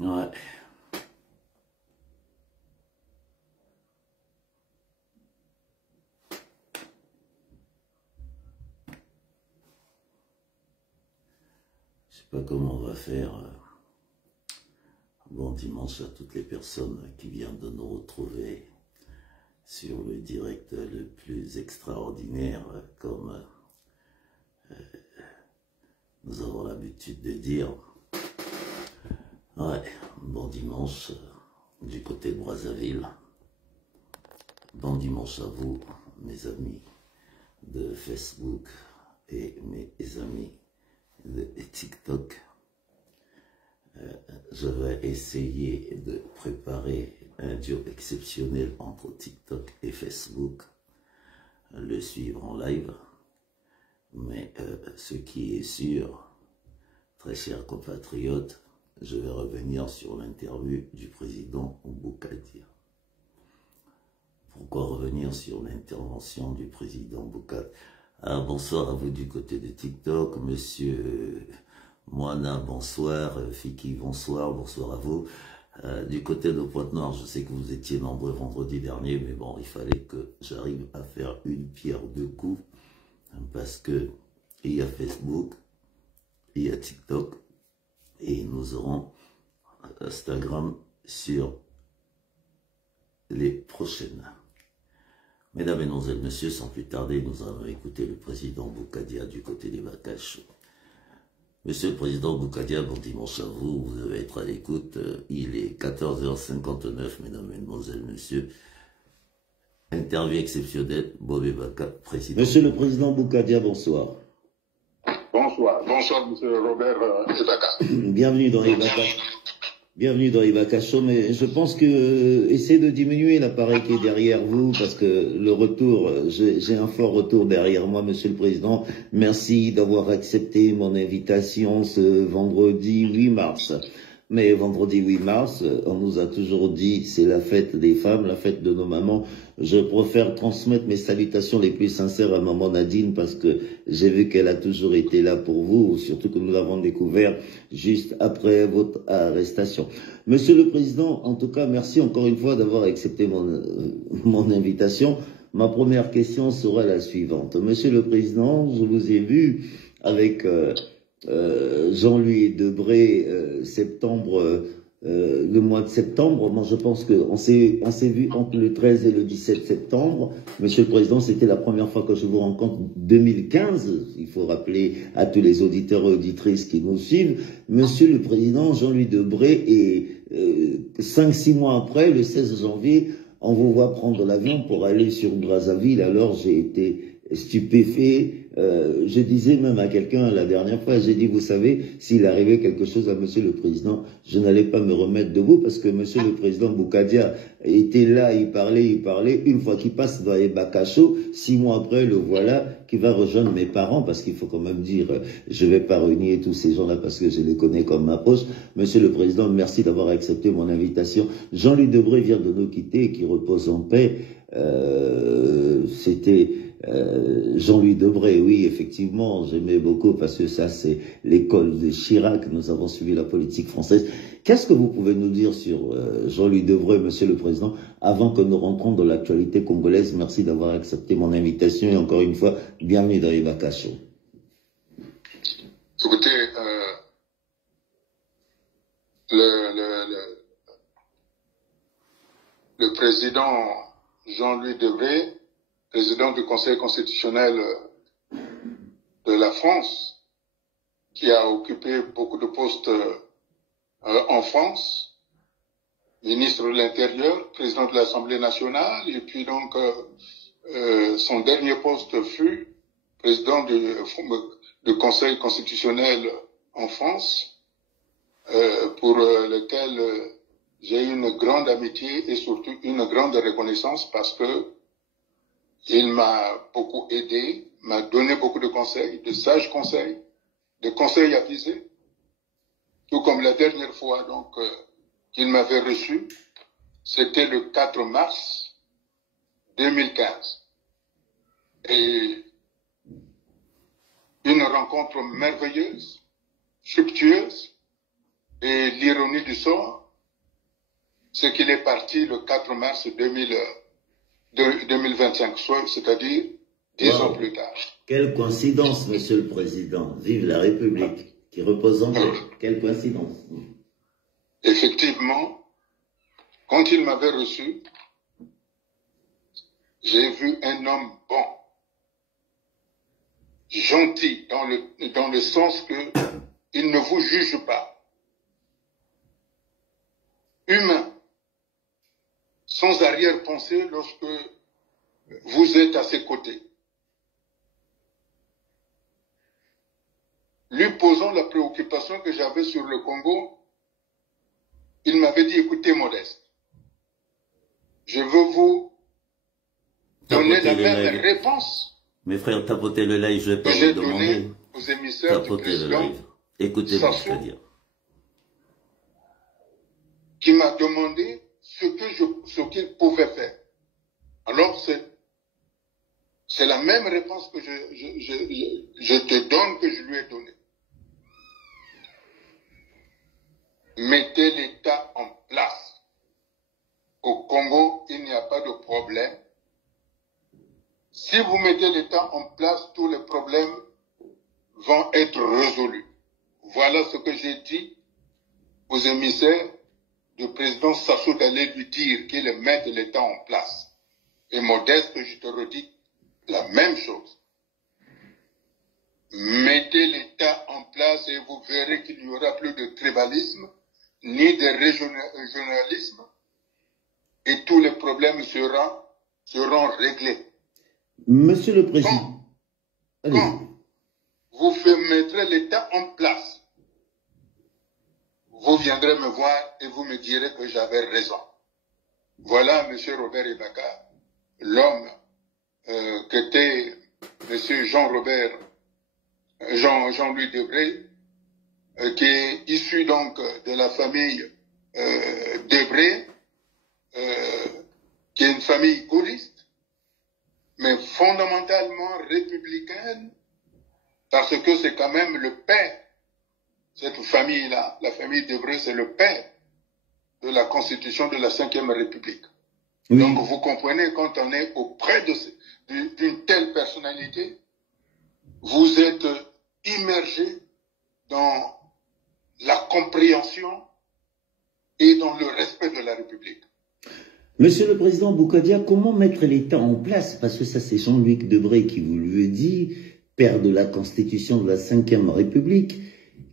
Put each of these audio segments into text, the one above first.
Ouais. Je sais pas comment on va faire. Bon dimanche à toutes les personnes qui viennent de nous retrouver sur le direct le plus extraordinaire, comme nous avons l'habitude de dire. Ouais, bon dimanche du côté de Brazzaville. Bon dimanche à vous, mes amis de Facebook et mes amis de TikTok. Je vais essayer de préparer un duo exceptionnel entre TikTok et Facebook, le suivre en live. Mais ce qui est sûr, très chers compatriotes, je vais revenir sur l'interview du président Boukadia. Pourquoi revenir sur l'intervention du président Boukadia? Bonsoir à vous du côté de TikTok, monsieur Moana, bonsoir, Fiki, bonsoir, bonsoir à vous. Du côté de Pointe-Noire, je sais que vous étiez nombreux vendredi dernier, mais bon, il fallait que j'arrive à faire une pierre deux coups, parce que il y a Facebook, il y a TikTok, et nous aurons Instagram sur les prochaines. Mesdames, Mesdemoiselles, Messieurs, sans plus tarder, nous allons écouter le président Boukadia du côté des Bakacho. Monsieur le président Boukadia, bon dimanche à vous, vous devez être à l'écoute. Il est 14h59, mesdames, mesdemoiselles, messieurs. Interview exceptionnelle, Bobé Baka, président. Monsieur le président Boukadia, bonsoir. Bonsoir, bonsoir monsieur Robert Ibaka. Bienvenue dans Ibaka. Bienvenue dans Ibaka Show, mais je pense que essayez de diminuer l'appareil qui est derrière vous, parce que le retour, j'ai un fort retour derrière moi, monsieur le président. Merci d'avoir accepté mon invitation ce vendredi 8 mars. Mais vendredi 8 mars, on nous a toujours dit, c'est la fête des femmes, la fête de nos mamans. Je préfère transmettre mes salutations les plus sincères à maman Nadine, parce que j'ai vu qu'elle a toujours été là pour vous, surtout que nous l'avons découvert juste après votre arrestation. Monsieur le Président, en tout cas, merci encore une fois d'avoir accepté mon invitation. Ma première question sera la suivante. Monsieur le Président, je vous ai vu avec Jean-Louis Debré, le mois de septembre. Moi, je pense qu'on s'est vu entre le 13 et le 17 septembre. Monsieur le Président, c'était la première fois que je vous rencontre, 2015. Il faut rappeler à tous les auditeurs et auditrices qui nous suivent. Monsieur le Président, Jean-Louis Debré, et 5-6 mois après, le 16 janvier, on vous voit prendre l'avion pour aller sur Brazzaville. Alors, j'ai été stupéfait. Je disais même à quelqu'un la dernière fois, j'ai dit, vous savez, s'il arrivait quelque chose à monsieur le président, je n'allais pas me remettre debout, parce que monsieur le président Boukadia était là, il parlait, une fois qu'il passe dans les Bakacho, 6 mois après, le voilà, qui va rejoindre mes parents, parce qu'il faut quand même dire, je vais pas renier tous ces gens-là, parce que je les connais comme ma poche. Monsieur le président, merci d'avoir accepté mon invitation. Jean-Louis Debré vient de nous quitter, qui repose en paix. C'était Jean-Louis Debré, oui, effectivement, j'aimais beaucoup, parce que ça, c'est l'école de Chirac. Nous avons suivi la politique française. Qu'est-ce que vous pouvez nous dire sur Jean-Louis Debré, monsieur le président, avant que nous rentrons dans l'actualité congolaise? Merci d'avoir accepté mon invitation, et encore une fois, bienvenue dans Ibaka Show. Écoutez, le président Jean-Louis Debré, président du Conseil constitutionnel de la France, qui a occupé beaucoup de postes en France, ministre de l'Intérieur, président de l'Assemblée nationale, et puis donc son dernier poste fut président du Conseil constitutionnel en France, pour lequel j'ai une grande amitié et surtout une grande reconnaissance, parce que il m'a beaucoup aidé, m'a donné beaucoup de conseils, de sages conseils, de conseils avisés, tout comme la dernière fois donc qu'il m'avait reçu, c'était le 4 mars 2015. Et une rencontre merveilleuse, fructueuse, et l'ironie du sort, c'est qu'il est parti le 4 mars 2025, c'est-à-dire 10 ans plus tard. Quelle coïncidence, Monsieur le Président. Vive la République, qui repose en paix. Quelle coïncidence. Effectivement, quand il m'avait reçu, j'ai vu un homme bon, gentil, dans le sens que il ne vous juge pas, humain, sans arrière-pensée lorsque vous êtes à ses côtés. Lui posant la préoccupation que j'avais sur le Congo, il m'avait dit, écoutez Modeste, je veux vous donner la même réponse. Mes frères, tapotez le live, je vais pas vous demander. Aux émissaires du président Écoutez-moi ce que dire. Qui m'a demandé ce qu'il pouvait faire. Alors c'est la même réponse que je te donne que je lui ai donnée. Mettez l'État en place. Au Congo, il n'y a pas de problème. Si vous mettez l'État en place, tous les problèmes vont être résolus. Voilà ce que j'ai dit aux émissaires du président Sassou d'aller lui dire qu'il mette l'État en place. Et Modeste, je te redis la même chose. Mettez l'État en place et vous verrez qu'il n'y aura plus de tribalisme, ni de régionalisme, et tous les problèmes seront réglés. Monsieur le Président, quand vous mettrez l'État en place, vous viendrez me voir et vous me direz que j'avais raison. Voilà, M. Robert Ibaka, l'homme qu'était M. Jean-Louis Debré, qui est issu donc de la famille Debré, qui est une famille gaulliste, mais fondamentalement républicaine, parce que c'est quand même le père. Cette famille-là, la famille Debré, c'est le père de la constitution de la Ve République. Oui. Donc vous comprenez, quand on est auprès d'une telle personnalité, vous êtes immergé dans la compréhension et dans le respect de la République. Monsieur le Président Boukadia, comment mettre l'État en place? Parce que ça, c'est Jean-Louis Debré qui vous le dit, père de la Constitution de la Ve République.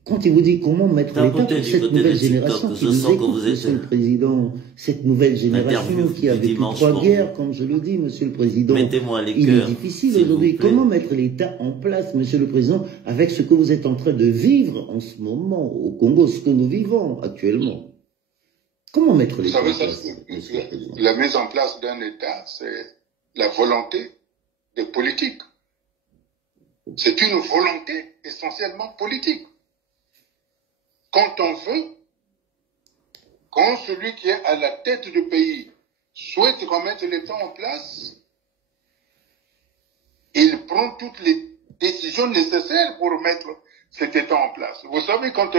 Quand il vous dit comment mettre l'État pour cette nouvelle génération qui nous écoute, Monsieur le Président, cette nouvelle génération qui a vécu 3 guerres, comme je le dis, Monsieur le Président, il est difficile aujourd'hui. Comment mettre l'État en place, Monsieur le Président, avec ce que vous êtes en train de vivre en ce moment au Congo, ce que nous vivons actuellement? Comment mettre l'État en place? La mise en place d'un État, c'est la volonté des politiques. C'est une volonté essentiellement politique. Quand on veut, quand celui qui est à la tête du pays souhaite remettre l'État en place, il prend toutes les décisions nécessaires pour mettre cet État en place. Vous savez, quand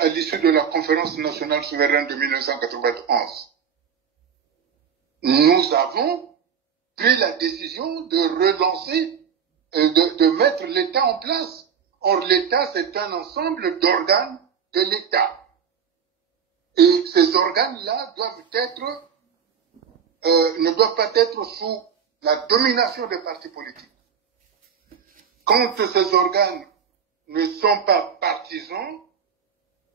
à l'issue de la conférence nationale souveraine de 1991, nous avons pris la décision de relancer, de mettre l'État en place. Or, l'État, c'est un ensemble d'organes de l'État. Et ces organes-là ne doivent pas être sous la domination des partis politiques. Quand ces organes ne sont pas partisans,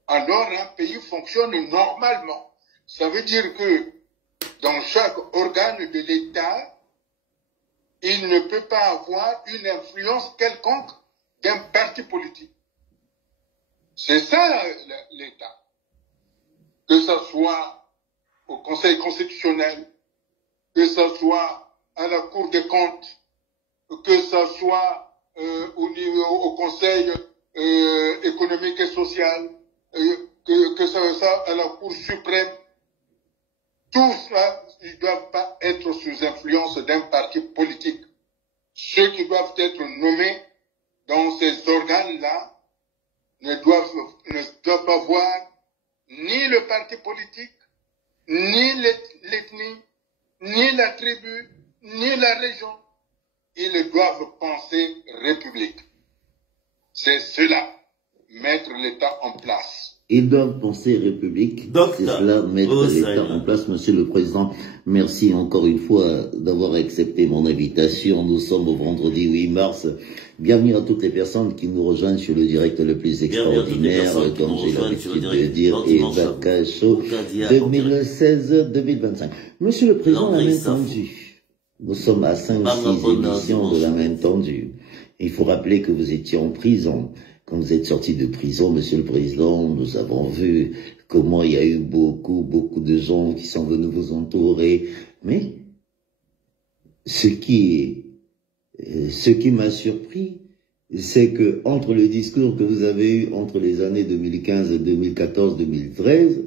alors un pays fonctionne normalement. Ça veut dire que dans chaque organe de l'État, il ne peut pas avoir une influence quelconque d'un parti politique. C'est ça l'État. Que ce soit au Conseil constitutionnel, que ce soit à la Cour des comptes, que ce soit au Conseil économique et social, que ce soit à la Cour suprême, tout ça, ils ne doivent pas être sous influence d'un parti politique. Ceux qui doivent être nommés dans ces organes-là ne doivent pas avoir parti politique, ni l'ethnie, ni la tribu, ni la région. Ils doivent penser république. C'est cela, mettre l'État en place. Ils doivent penser république, c'est cela, mettre l'État en place. Monsieur le Président, merci encore une fois d'avoir accepté mon invitation. Nous sommes au vendredi 8 mars. Bienvenue à toutes les personnes qui nous rejoignent sur le direct le plus extraordinaire, comme j'ai l'habitude de dire, et Baka Show 2016-2025. Monsieur le Président, la main tendue. Nous sommes à 5-6 émissions de la main tendue. Il faut rappeler que vous étiez en prison. Quand vous êtes sorti de prison, Monsieur le Président, nous avons vu comment il y a eu beaucoup de gens qui sont venus vous entourer. Mais ce qui m'a surpris, c'est que entre le discours que vous avez eu entre les années 2015, 2014, 2013,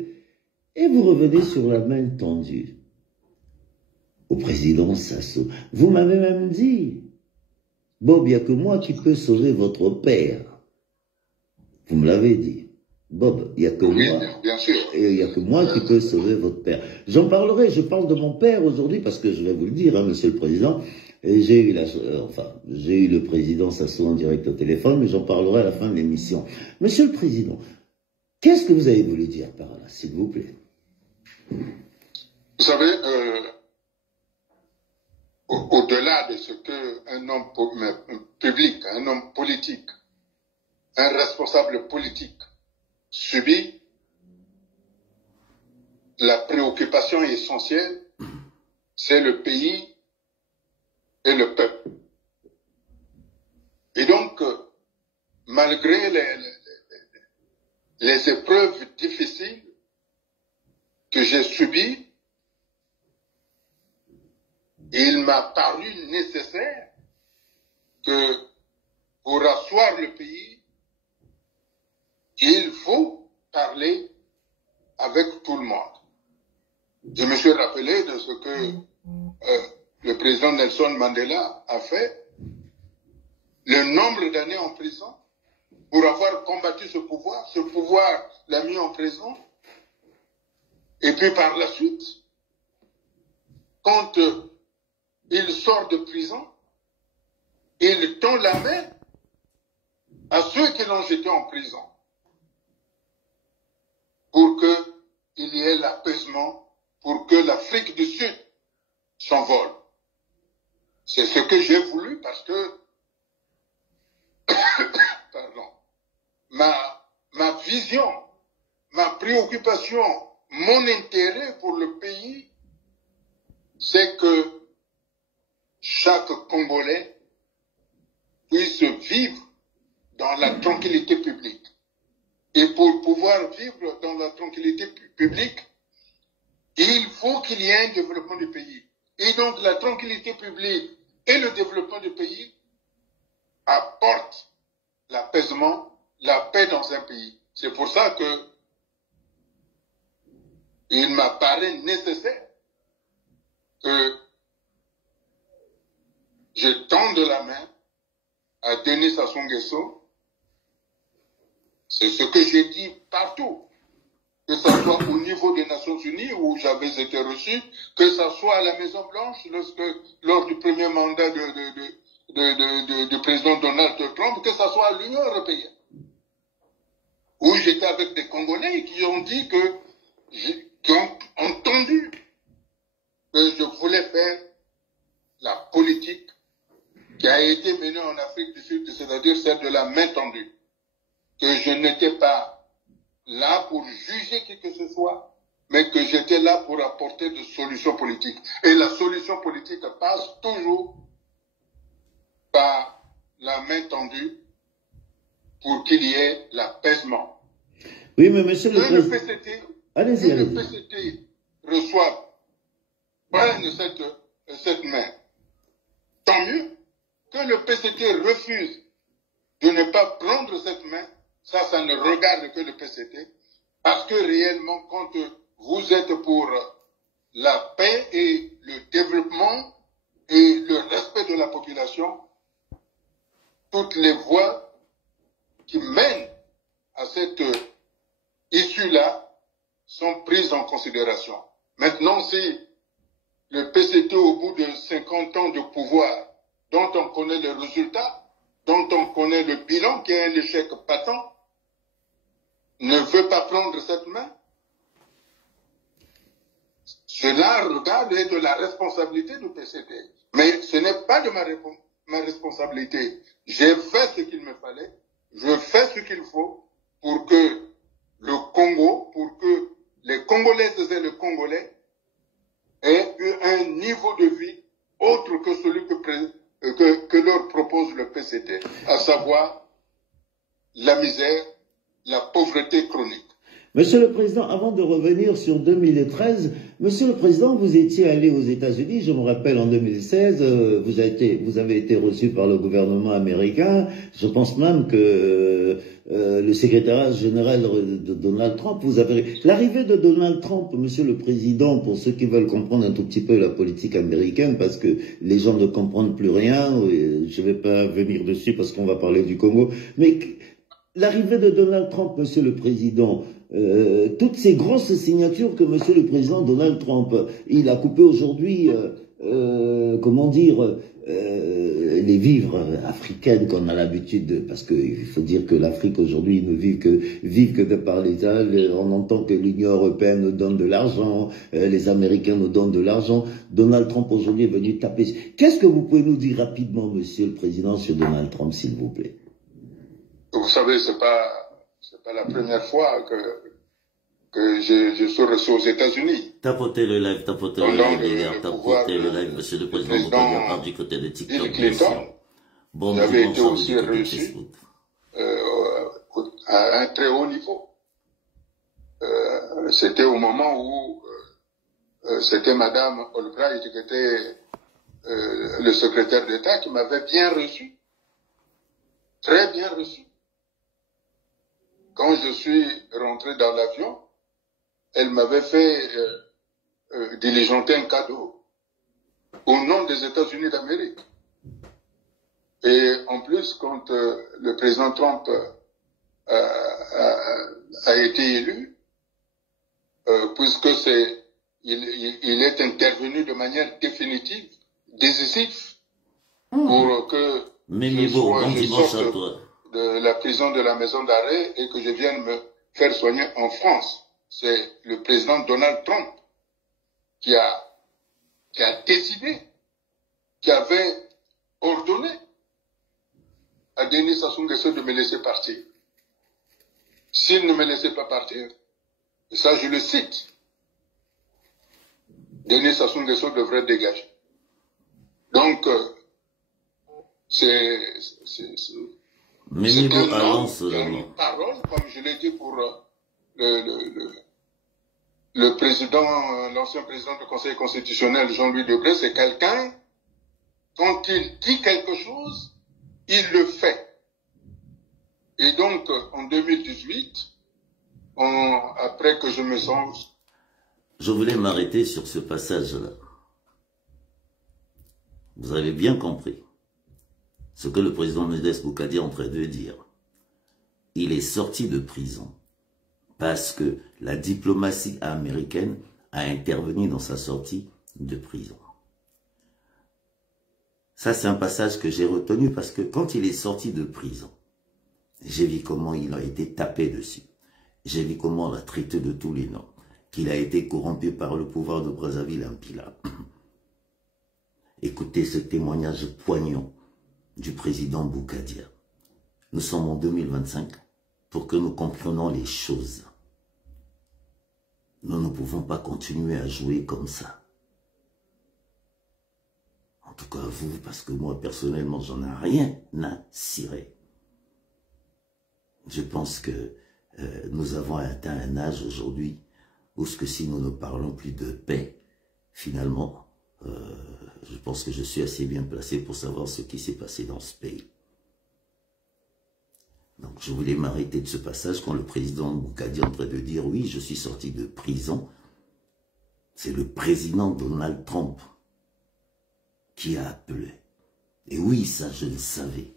et vous revenez sur la main tendue au président Sassou. Vous m'avez même dit, Bob, il n'y a que moi qui peux sauver votre père. Vous me l'avez dit. Bob, il n'y a que moi. Bien sûr. Et il n'y a que moi qui peux sauver votre père. J'en parlerai, je parle de mon père aujourd'hui parce que je vais vous le dire, hein, Monsieur le Président. J'ai eu le président Sassou en direct au téléphone, mais j'en parlerai à la fin de l'émission. Monsieur le Président, qu'est-ce que vous avez voulu dire par là, s'il vous plaît? Vous savez, au-delà de ce qu'un homme public, un homme politique, un responsable politique subit, la préoccupation essentielle, c'est le pays et le peuple. Et donc, malgré les épreuves difficiles que j'ai subies, il m'a paru nécessaire que pour asseoir le pays, il faut parler avec tout le monde. Je me suis rappelé de ce que le président Nelson Mandela a fait, le nombre d'années en prison pour avoir combattu ce pouvoir l'a mis en prison, et puis par la suite, quand il sort de prison, il tend la main à ceux qui l'ont jeté en prison, pour qu'il y ait l'apaisement, pour que l'Afrique du Sud s'envole. C'est ce que j'ai voulu parce que pardon, ma vision, ma préoccupation, mon intérêt pour le pays, c'est que chaque Congolais puisse vivre dans la tranquillité publique. Et pour pouvoir vivre dans la tranquillité publique, il faut qu'il y ait un développement du pays. Et donc la tranquillité publique et le développement du pays apportent l'apaisement, la paix dans un pays. C'est pour ça que il m'apparaît nécessaire que je tende la main à Denis Sassou Nguesso. C'est ce que j'ai dit partout, que ce soit au niveau des Nations Unies où j'avais été reçu, que ce soit à la Maison Blanche lors du premier mandat du président Donald Trump, que ce soit à l'Union européenne, où j'étais avec des Congolais qui ont dit qui ont entendu que je voulais faire la politique qui a été menée en Afrique du Sud, c'est-à-dire celle de la main tendue. Que je n'étais pas là pour juger qui que ce soit, mais que j'étais là pour apporter des solutions politiques. Et la solution politique passe toujours par la main tendue pour qu'il y ait l'apaisement. Oui, mais monsieur le président, le PCT prenne cette main, tant mieux. Que le PCT refuse de ne pas prendre cette main, ça ne regarde que le PCT, parce que réellement, quand vous êtes pour la paix et le développement et le respect de la population, toutes les voies qui mènent à cette issue-là sont prises en considération. Maintenant, si le PCT, au bout de 50 ans de pouvoir, dont on connaît les résultats, dont on connaît le bilan, qui est un échec patent, ne veut pas prendre cette main, cela regarde de la responsabilité du PCT. Mais ce n'est pas de ma responsabilité. J'ai fait ce qu'il me fallait, je fais ce qu'il faut pour que le Congo, pour que les Congolaises et les Congolais aient eu un niveau de vie autre que celui que leur propose le PCT, à savoir la misère, la pauvreté chronique. Monsieur le Président, avant de revenir sur 2013, Monsieur le Président, vous étiez allé aux États-Unis, je me rappelle en 2016, vous avez été reçu par le gouvernement américain. Je pense même que le secrétaire général de Donald Trump, l'arrivée de Donald Trump, Monsieur le Président, pour ceux qui veulent comprendre un tout petit peu la politique américaine, parce que les gens ne comprennent plus rien, je ne vais pas venir dessus parce qu'on va parler du Congo, mais l'arrivée de Donald Trump, Monsieur le Président, toutes ces grosses signatures que Monsieur le Président Donald Trump, il a coupé aujourd'hui, comment dire, les vivres africaines qu'on a l'habitude de, parce qu'il faut dire que l'Afrique aujourd'hui ne vit que de par l'État. On entend que l'Union européenne nous donne de l'argent, les Américains nous donnent de l'argent. Donald Trump aujourd'hui est venu taper. Qu'est-ce que vous pouvez nous dire rapidement, Monsieur le Président, sur Donald Trump, s'il vous plaît? Vous savez, c'est pas la première fois que je suis reçu aux États-Unis. Tapotez le live, les gars, tapotez le live, Monsieur le Président, vous part du côté de TikTok. Bill Clinton, bon, j'avais été aussi reçu à un très haut niveau. C'était au moment où c'était Madame Albright qui était le secrétaire d'État qui m'avait bien reçu, très bien reçu. Quand je suis rentré dans l'avion, elle m'avait fait diligenter un cadeau au nom des États-Unis d'Amérique. Et en plus, quand le président Trump a été élu, puisque il est intervenu de manière définitive, décisive, pour que je sorte de la prison de la maison d'arrêt et que je vienne me faire soigner en France. C'est le président Donald Trump qui a décidé, qui avait ordonné à Denis Sassou Nguesso de me laisser partir. S'il ne me laissait pas partir, et ça je le cite, Denis Sassou Nguesso devrait dégager. Donc, c'est une parole, comme je l'ai dit pour le président, l'ancien président du Conseil constitutionnel, Jean-Louis Debré, c'est quelqu'un, quand il dit quelque chose, il le fait. Et donc, en 2018, après que je me sens... Je voulais m'arrêter sur ce passage-là. Vous avez bien compris ce que le président Modeste Boukadi est en train de dire. Il est sorti de prison parce que la diplomatie américaine a intervenu dans sa sortie de prison. Ça, c'est un passage que j'ai retenu parce que quand il est sorti de prison, j'ai vu comment il a été tapé dessus. J'ai vu comment on l'a traité de tous les noms. Qu'il a été corrompu par le pouvoir de Brazzaville en Pila. Écoutez ce témoignage poignant du président Boukadia. Nous sommes en 2025 pour que nous comprenions les choses. Nous ne pouvons pas continuer à jouer comme ça. En tout cas vous, parce que moi personnellement j'en ai rien à cirer. Je pense que nous avons atteint un âge aujourd'hui où ce que si nous ne parlons plus de paix, finalement, je pense que je suis assez bien placé pour savoir ce qui s'est passé dans ce pays. Donc je voulais m'arrêter de ce passage quand le président Boukadi est en train de dire « Oui, je suis sorti de prison ». C'est le président Donald Trump qui a appelé. Et oui, ça je le savais.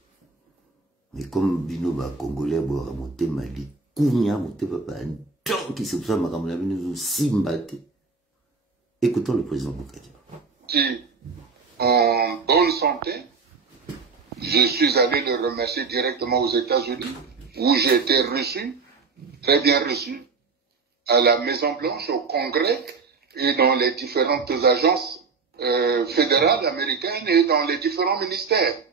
Mais comme Binoba Congolais, Boramote Mali, Kounia, Mote Papa, qui se passe à nous Simbate. Écoutons le président Boukadia. Qui, en bonne santé, je suis allé le remercier directement aux États-Unis, où j'ai été reçu, très bien reçu, à la Maison-Blanche, au Congrès, et dans les différentes agences fédérales américaines et dans les différents ministères.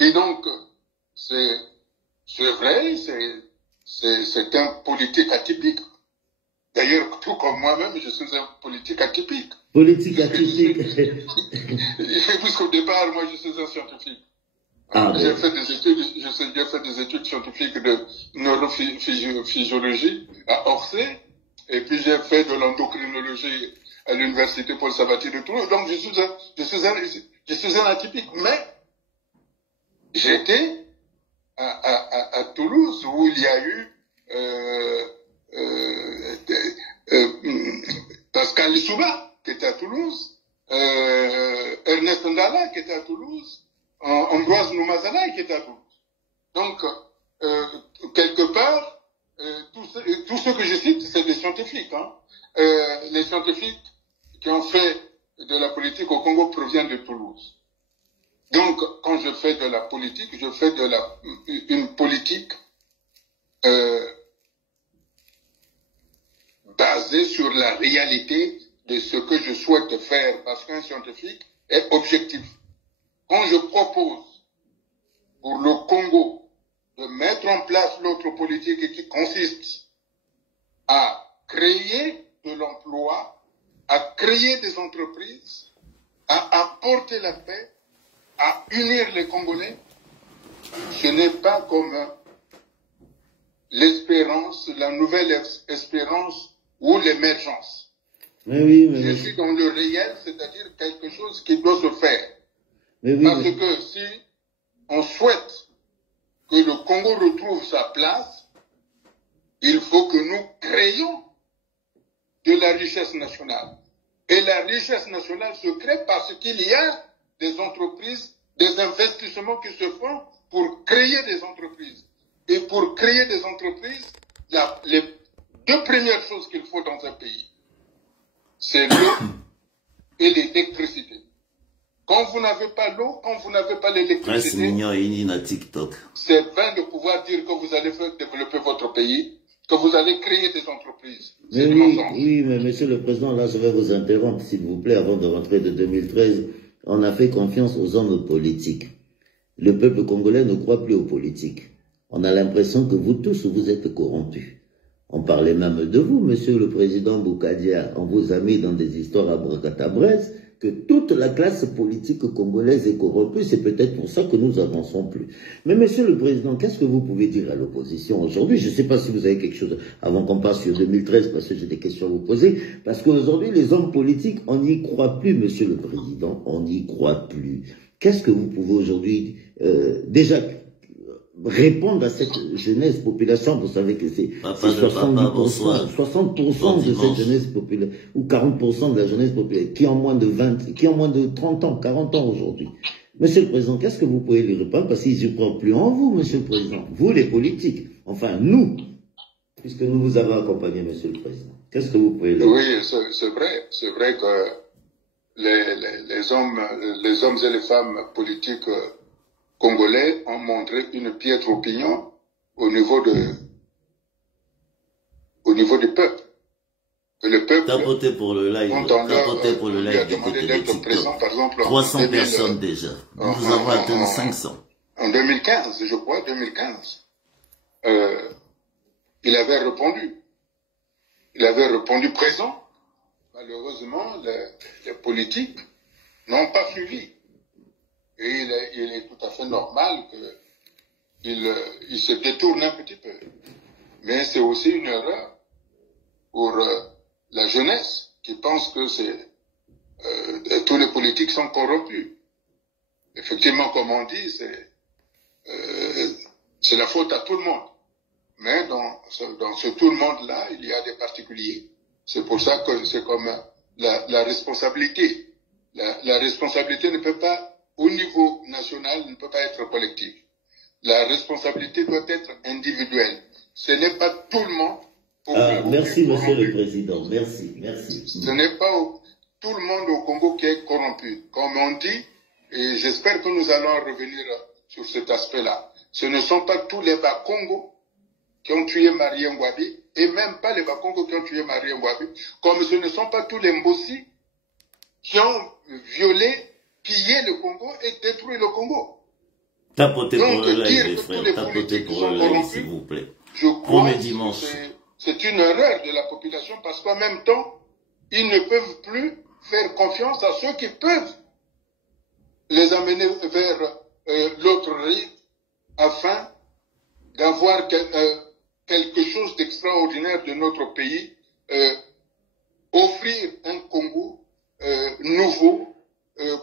Et donc, c'est vrai, c'est un politique atypique. D'ailleurs, tout comme moi-même, je suis un politique atypique. Politique atypique. Puisqu'au départ, moi, je suis un scientifique. Ah, j'ai fait des études scientifiques de neurophysiologie à Orsay, et puis j'ai fait de l'endocrinologie à l'université Paul Sabatier de Toulouse. Donc, je suis un atypique. Mais, j'étais à Toulouse, où il y a eu Pascal Lissouba, qui était à Toulouse, Ernest Ndala, qui était à Toulouse, Ambroise Noumazala, qui était à Toulouse. Donc, quelque part, tous ceux que je cite, c'est des scientifiques. Hein. Les scientifiques qui ont fait de la politique au Congo proviennent de Toulouse. Donc, quand je fais de la politique, je fais une politique basée sur la réalité de ce que je souhaite faire, parce qu'un scientifique est objectif. Quand je propose pour le Congo de mettre en place l'autre politique qui consiste à créer de l'emploi, à créer des entreprises, à apporter la paix, à unir les Congolais, ce n'est pas comme l'espérance, la nouvelle espérance ou l'émergence. Je suis dans le réel, c'est-à-dire quelque chose qui doit se faire. Parce que si on souhaite que le Congo retrouve sa place, il faut que nous créions de la richesse nationale. Et la richesse nationale se crée parce qu'il y a des entreprises, des investissements qui se font pour créer des entreprises. Et pour créer des entreprises, les deux premières choses qu'il faut dans un pays, c'est l'eau et l'électricité. Quand vous n'avez pas l'eau, quand vous n'avez pas l'électricité, c'est vain de pouvoir dire que vous allez faire développer votre pays, que vous allez créer des entreprises. Oui, mais Monsieur le Président, là je vais vous interrompre, s'il vous plaît, avant de rentrer de 2013. On a fait confiance aux hommes politiques. Le peuple congolais ne croit plus aux politiques. On a l'impression que vous tous, vous êtes corrompus. On parlait même de vous, Monsieur le Président Boukadia. On vous a mis dans des histoires à bracatabresse, que toute la classe politique congolaise est corrompue. C'est peut-être pour ça que nous avançons plus. Mais Monsieur le Président, qu'est-ce que vous pouvez dire à l'opposition aujourd'hui? Je ne sais pas si vous avez quelque chose, avant qu'on passe sur 2013, parce que j'ai des questions à vous poser. Parce qu'aujourd'hui, les hommes politiques, on n'y croit plus, Monsieur le Président. On n'y croit plus. Qu'est-ce que vous pouvez aujourd'hui, déjà, répondre à cette jeunesse population? Vous savez que c'est 70% de cette jeunesse populaire, ou 40% de la jeunesse populaire, qui ont moins de 30 ans, 40 ans aujourd'hui. Monsieur le Président, qu'est-ce que vous pouvez lui répondre? Parce qu'ils ne croient plus en vous, Monsieur le Président. Vous, les politiques. Enfin, nous, puisque nous vous avons accompagné, Monsieur le Président. Qu'est-ce que vous pouvez leur dire? Oui, c'est vrai. C'est vrai que les hommes et les femmes politiques congolais ont montré une piètre opinion au niveau du peuple. Que le peuple, tapoté pour le live, lui a demandé d'être présent, par exemple, 300 personnes déjà. Nous avons atteint 500. En 2015, je crois, il avait répondu. Il avait répondu présent. Malheureusement, les politiques n'ont pas suivi. Et il est tout à fait normal qu'il se détourne un petit peu. Mais c'est aussi une erreur pour la jeunesse qui pense que tous les politiques sont corrompus. Effectivement, comme on dit, c'est la faute à tout le monde. Mais dans ce tout le monde-là, il y a des particuliers. C'est pour ça que c'est comme la responsabilité. La responsabilité ne peut pas, au niveau national, ne peut pas être collective. La responsabilité doit être individuelle. Ce n'est pas tout le monde au Congo. Merci, Monsieur le Président. Merci, merci. Ce n'est pas tout le monde au Congo qui est corrompu. Comme on dit, et j'espère que nous allons revenir sur cet aspect-là. Ce ne sont pas tous les Bakongo qui ont tué Marie Ngouabi, et même pas les Bakongo qui ont tué Marie Ngouabi, comme ce ne sont pas tous les Mbossi qui ont violé, pillé le Congo et détruit le Congo. Tapotez pour Donc, eux, dire les que frères, tous les tapotez politiques pour sont eux, corrompus, s'il vous plaît. je crois Premier que dimanche. c'est une erreur de la population parce qu'en même temps, ils ne peuvent plus faire confiance à ceux qui peuvent les amener vers l'autre rythme afin d'avoir quelque chose d'extraordinaire de notre pays, offrir un Congo nouveau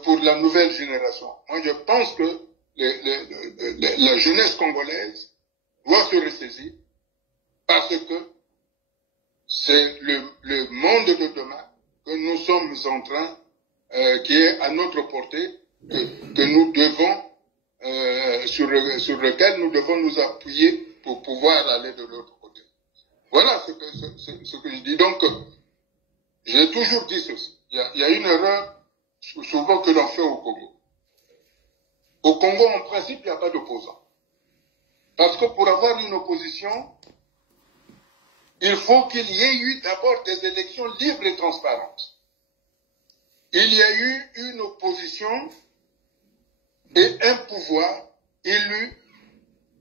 pour la nouvelle génération. Moi, je pense que la jeunesse congolaise doit se ressaisir parce que c'est le monde de demain que nous sommes en train, qui est à notre portée, que nous devons, sur lequel nous devons nous appuyer pour pouvoir aller de l'autre côté. Voilà ce que je dis. Donc, j'ai toujours dit ceci. Il y a une erreur souvent que l'on fait au Congo. Au Congo, en principe, il n'y a pas d'opposant. Parce que pour avoir une opposition, il faut qu'il y ait eu d'abord des élections libres et transparentes. Il y a eu une opposition et un pouvoir élu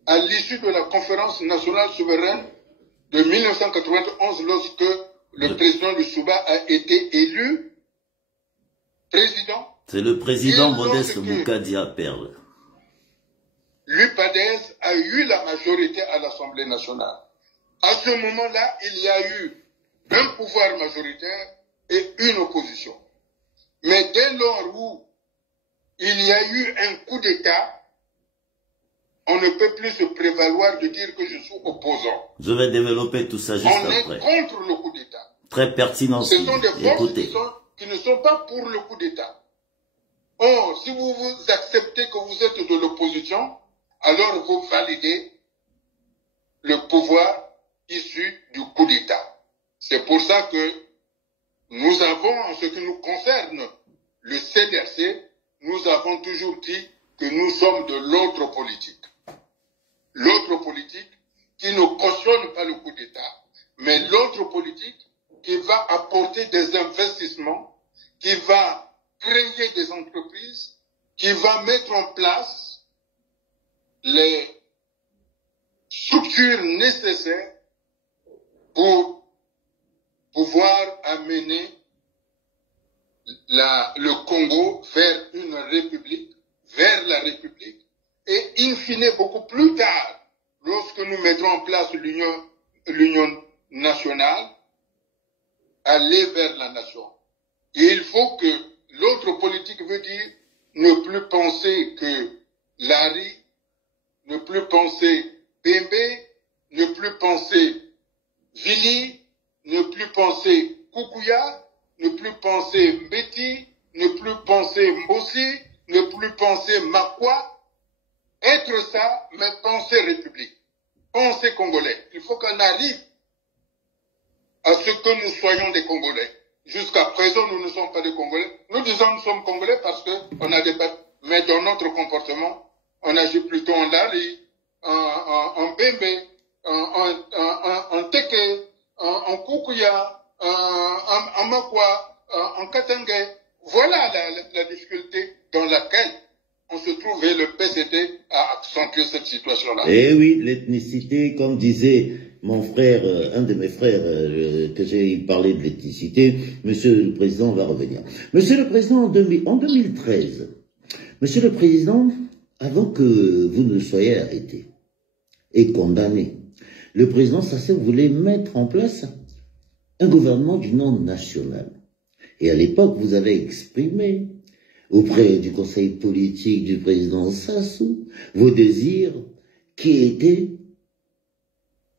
à l'issue de la conférence nationale souveraine de 1991 lorsque le président Lissouba a été élu président. C'est le président Modeste Moukadia Perle. L'UPADES a eu la majorité à l'Assemblée nationale. À ce moment-là, il y a eu un pouvoir majoritaire et une opposition. Mais dès lors où il y a eu un coup d'État, on ne peut plus se prévaloir de dire que je suis opposant. Je vais développer tout ça juste après. On est contre le coup d'État. Très pertinent. Ce sont des forces qui ne sont pas pour le coup d'État. Or, si vous acceptez que vous êtes de l'opposition, alors vous validez le pouvoir issu du coup d'État. C'est pour ça que nous avons, en ce qui nous concerne, le CDRC, nous avons toujours dit que nous sommes de l'autre politique. L'autre politique qui ne cautionne pas le coup d'État, mais l'autre politique qui va apporter des investissements, qui va créer des entreprises, qui va mettre en place les structures nécessaires pour pouvoir amener le Congo vers une république, vers la république, et in fine, beaucoup plus tard, lorsque nous mettrons en place l'union nationale, aller vers la nation. Et il faut que l'autre politique veut dire ne plus penser que Larry, ne plus penser Bembe, ne plus penser Vili, ne plus penser Kukuya, ne plus penser Mbeti, ne plus penser Mbossi, ne plus penser Makwa. Être ça, mais penser République, penser Congolais. Il faut qu'on arrive à ce que nous soyons des Congolais. Jusqu'à présent, nous ne sommes pas des Congolais. Nous disons que nous sommes Congolais parce qu'on a des peuples. Mais dans notre comportement, on agit plutôt en Lari, en Bembe, en Teke, en Kukuya, en Makwa, en Katanga. Voilà la difficulté dans laquelle on se trouve et le PCT a accentué cette situation-là. Eh oui, l'ethnicité, comme disait mon frère, un de mes frères, que j'ai parlé de l'ethnicité, Monsieur le Président va revenir. Monsieur le Président, en 2013, Monsieur le Président, avant que vous ne soyez arrêté et condamné, le Président Sassou voulait mettre en place un gouvernement d'union nationale. Et à l'époque, vous avez exprimé auprès du conseil politique du président Sassou vos désirs qui étaient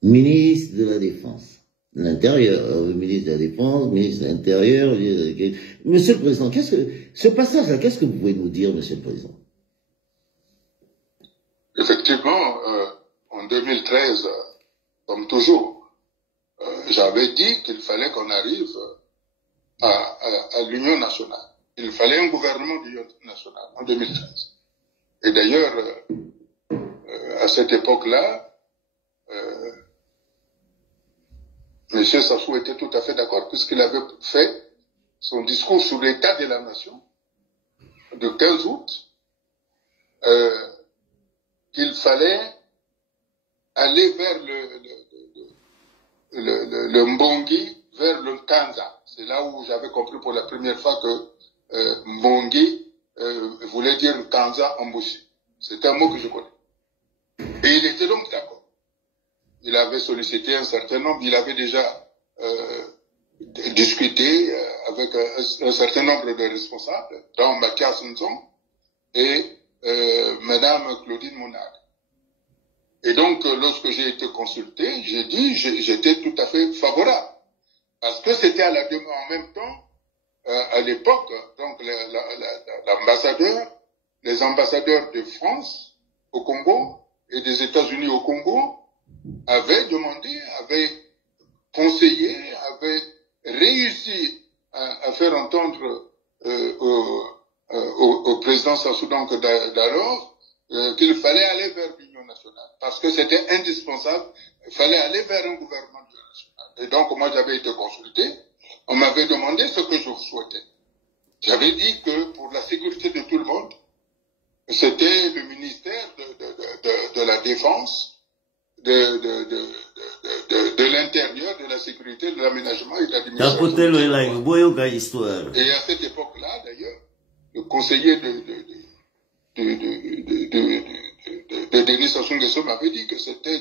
ministre de la Défense, l'Intérieur, ministre de la Défense, ministre de l'Intérieur. Monsieur le Président, ce passage-là, qu'est-ce que vous pouvez nous dire, Monsieur le Président? Effectivement, en 2013, comme toujours, j'avais dit qu'il fallait qu'on arrive à l'Union nationale. Il fallait un gouvernement d'union nationale en 2013. Et d'ailleurs, à cette époque-là, M. Sassou était tout à fait d'accord puisqu'il avait fait son discours sur l'état de la nation de 15 août, qu'il fallait aller vers le Mbongi, vers le Kanza. C'est là où j'avais compris pour la première fois que Mbongi voulait dire Kanza en Bouchi. C'est un mot que je connais. Et il était donc d'accord. Il avait sollicité un certain nombre, il avait déjà discuté avec un certain nombre de responsables, dont Mathias Nzong et Madame Claudine Mounag. Et donc, lorsque j'ai été consulté, j'ai dit, j'étais tout à fait favorable. Parce que c'était en même temps, à l'époque, donc les ambassadeurs de France au Congo et des États-Unis au Congo avaient demandé, avaient conseillé, avaient réussi à faire entendre au président Sassou donc d'alors qu'il fallait aller vers l'Union nationale. Parce que c'était indispensable, il fallait aller vers un gouvernement d'union nationale. Et donc moi j'avais été consulté, on m'avait demandé ce que je souhaitais. J'avais dit que pour la sécurité de tout le monde, c'était le ministère de la Défense, de l'Intérieur, de la Sécurité, de l'Aménagement et de l'Administration. Et à cette époque-là, d'ailleurs, le conseiller de Denis Sassou Nguesso m'avait dit que c'était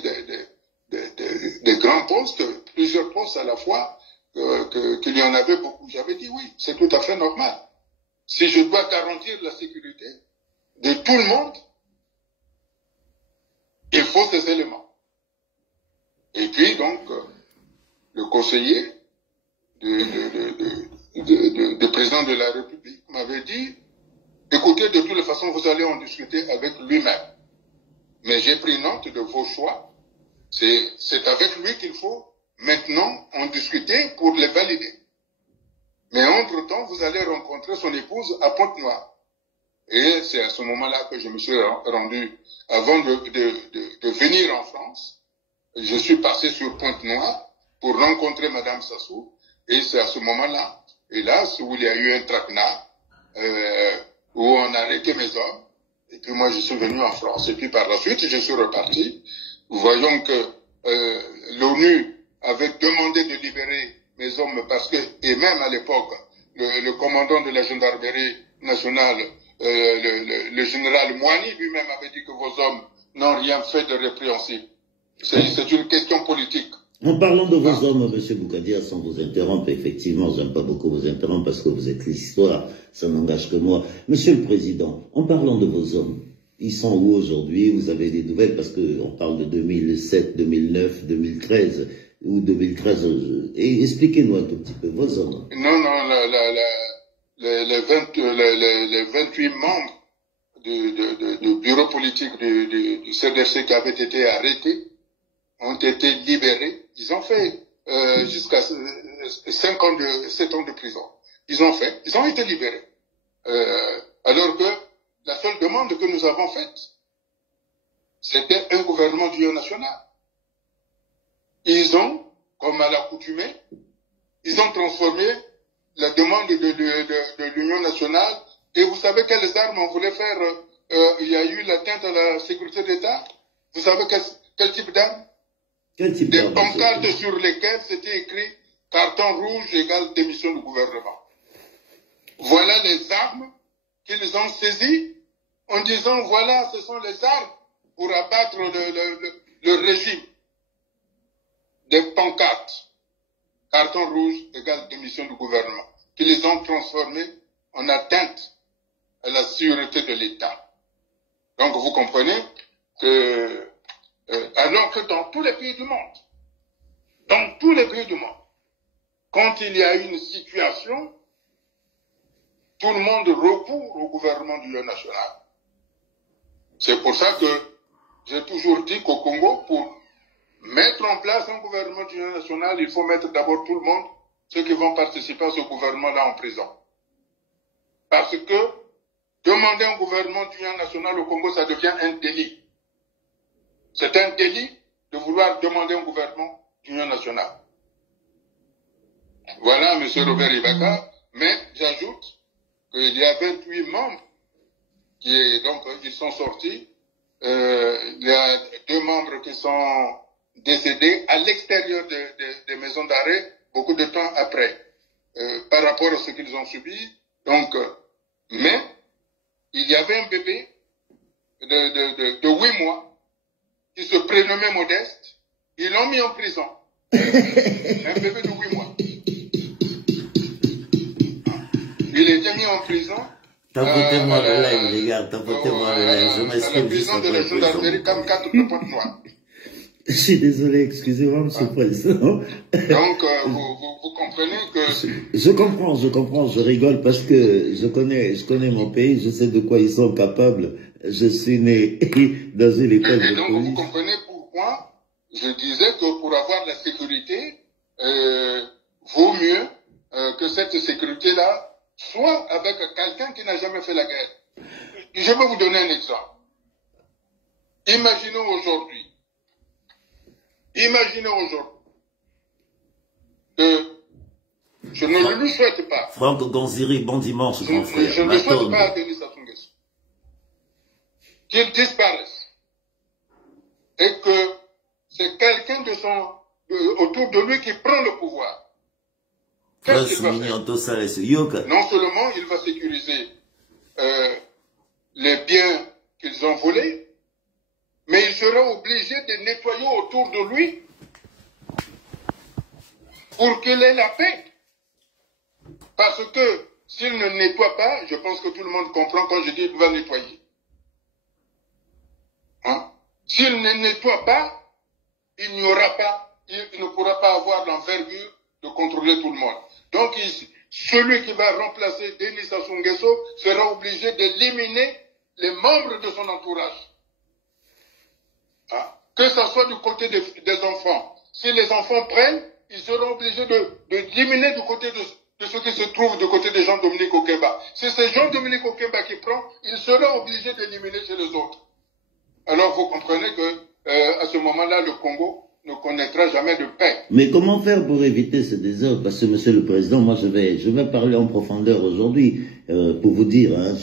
des grands postes, plusieurs postes à la fois, qu'il y en avait beaucoup. J'avais dit oui, c'est tout à fait normal. Si je dois garantir la sécurité de tout le monde, il faut ces éléments. Et puis donc, le conseiller du président de la République m'avait dit, écoutez, de toutes les façons, vous allez en discuter avec lui-même. Mais j'ai pris note de vos choix. C'est avec lui qu'il faut maintenant en discuter pour les valider. Mais entre-temps, vous allez rencontrer son épouse à Pointe-Noire. Et c'est à ce moment-là que je me suis rendu, avant de venir en France, je suis passé sur Pointe-Noire pour rencontrer Madame Sassou. Et c'est à ce moment-là, hélas, où il y a eu un traquenard, où on a arrêté mes hommes. Et puis moi, je suis venu en France. Et puis par la suite, je suis reparti. Voyons que l'ONU avait demandé de libérer mes hommes parce que, et même à l'époque, le commandant de la gendarmerie nationale, le général Moani lui-même avait dit que vos hommes n'ont rien fait de répréhensible. C'est une question politique. En parlant de vos hommes, M. Bougadia, sans vous interrompre, effectivement, j'aime pas beaucoup vous interrompre parce que vous êtes l'histoire, ça n'engage que moi. Monsieur le Président, en parlant de vos hommes, ils sont où aujourd'hui? Vous avez des nouvelles parce qu'on parle de 2007, 2009, 2013 ou 2013. Et expliquez-nous un tout petit peu vos hommes. Non, les 28 membres du bureau politique du CDC qui avaient été arrêtés ont été libérés. Ils ont fait jusqu'à 7 ans de prison. Ils ont été libérés. Alors que la seule demande que nous avons faite, c'était un gouvernement d'union nationale. Ils ont, comme à l'accoutumée, ils ont transformé la demande de l'Union nationale. Et vous savez quelles armes on voulait faire? Il y a eu l'atteinte à la sécurité d'État. Vous savez quel type d'armes? Des pancartes sur lesquelles c'était écrit « Carton rouge égale démission du gouvernement ». Voilà les armes qu'ils ont saisies en disant « Voilà, ce sont les armes pour abattre le régime ». Des pancartes, carton rouge égale démission du gouvernement, qu'ils ont transformé en atteinte à la sûreté de l'État. Donc vous comprenez que, alors que dans tous les pays du monde, quand il y a une situation, tout le monde recourt au gouvernement d'union nationale. C'est pour ça que j'ai toujours dit qu'au Congo, pour mettre en place un gouvernement d'union nationale, il faut mettre d'abord tout le monde, ceux qui vont participer à ce gouvernement-là en prison. Parce que demander un gouvernement d'union nationale au Congo, ça devient un délit. C'est un délit de vouloir demander un gouvernement d'union nationale. Voilà, M. Robert Ibaka, mais j'ajoute qu'il y a 28 membres donc ils sont sortis. Il y a 2 membres qui sont décédés à l'extérieur des maisons d'arrêt beaucoup de temps après, par rapport à ce qu'ils ont subi. Donc, mais il y avait un bébé de 8 mois qui se prénommait Modeste. Ils l'ont mis en prison. Un bébé de 8 mois. Il était mis en prison. Tapotez-moi le live, les gars, tapotez-moi le live. Je m'excuse. À la prison de la gendarmerie comme 4 de Pointe-Noire. Je suis désolé, excusez-moi, monsieur le président. Donc, vous comprenez que... Je comprends, je rigole parce que je connais mon pays, je sais de quoi ils sont capables. Je suis né dans une école de donc, police. vous comprenez pourquoi je disais que pour avoir la sécurité, vaut mieux que cette sécurité-là soit avec quelqu'un qui n'a jamais fait la guerre. Je vais vous donner un exemple. Imaginons aujourd'hui que je ne le souhaite pas. Franck Gonziri, bon dimanche, grand frère. Je ne souhaite pas à Denis Sassou Nguesso qu'il disparaisse et que c'est quelqu'un autour de lui qui prend le pouvoir. Qu'est-ce qu'il va faire? Non seulement il va sécuriser les biens qu'ils ont volés, mais il sera obligé de nettoyer autour de lui pour qu'il ait la paix. Parce que s'il ne nettoie pas, je pense que tout le monde comprend quand je dis qu'il va nettoyer. Hein? S'il ne nettoie pas, il ne pourra pas avoir l'envergure de contrôler tout le monde. Donc, celui qui va remplacer Denis Sassou Nguesso sera obligé d'éliminer les membres de son entourage. Hein? Que ce soit du côté des enfants. Si les enfants prennent, ils seront obligés d'éliminer du côté de ceux qui se trouvent du côté de Jean-Dominique Okemba. Si c'est Jean-Dominique Okemba qui prend, il sera obligé d'éliminer chez les autres. Alors, vous comprenez que à ce moment-là, le Congo ne connaîtra jamais de paix. Mais comment faire pour éviter ce désordre? Parce que, monsieur le président, moi je vais parler en profondeur aujourd'hui, pour vous dire, hein,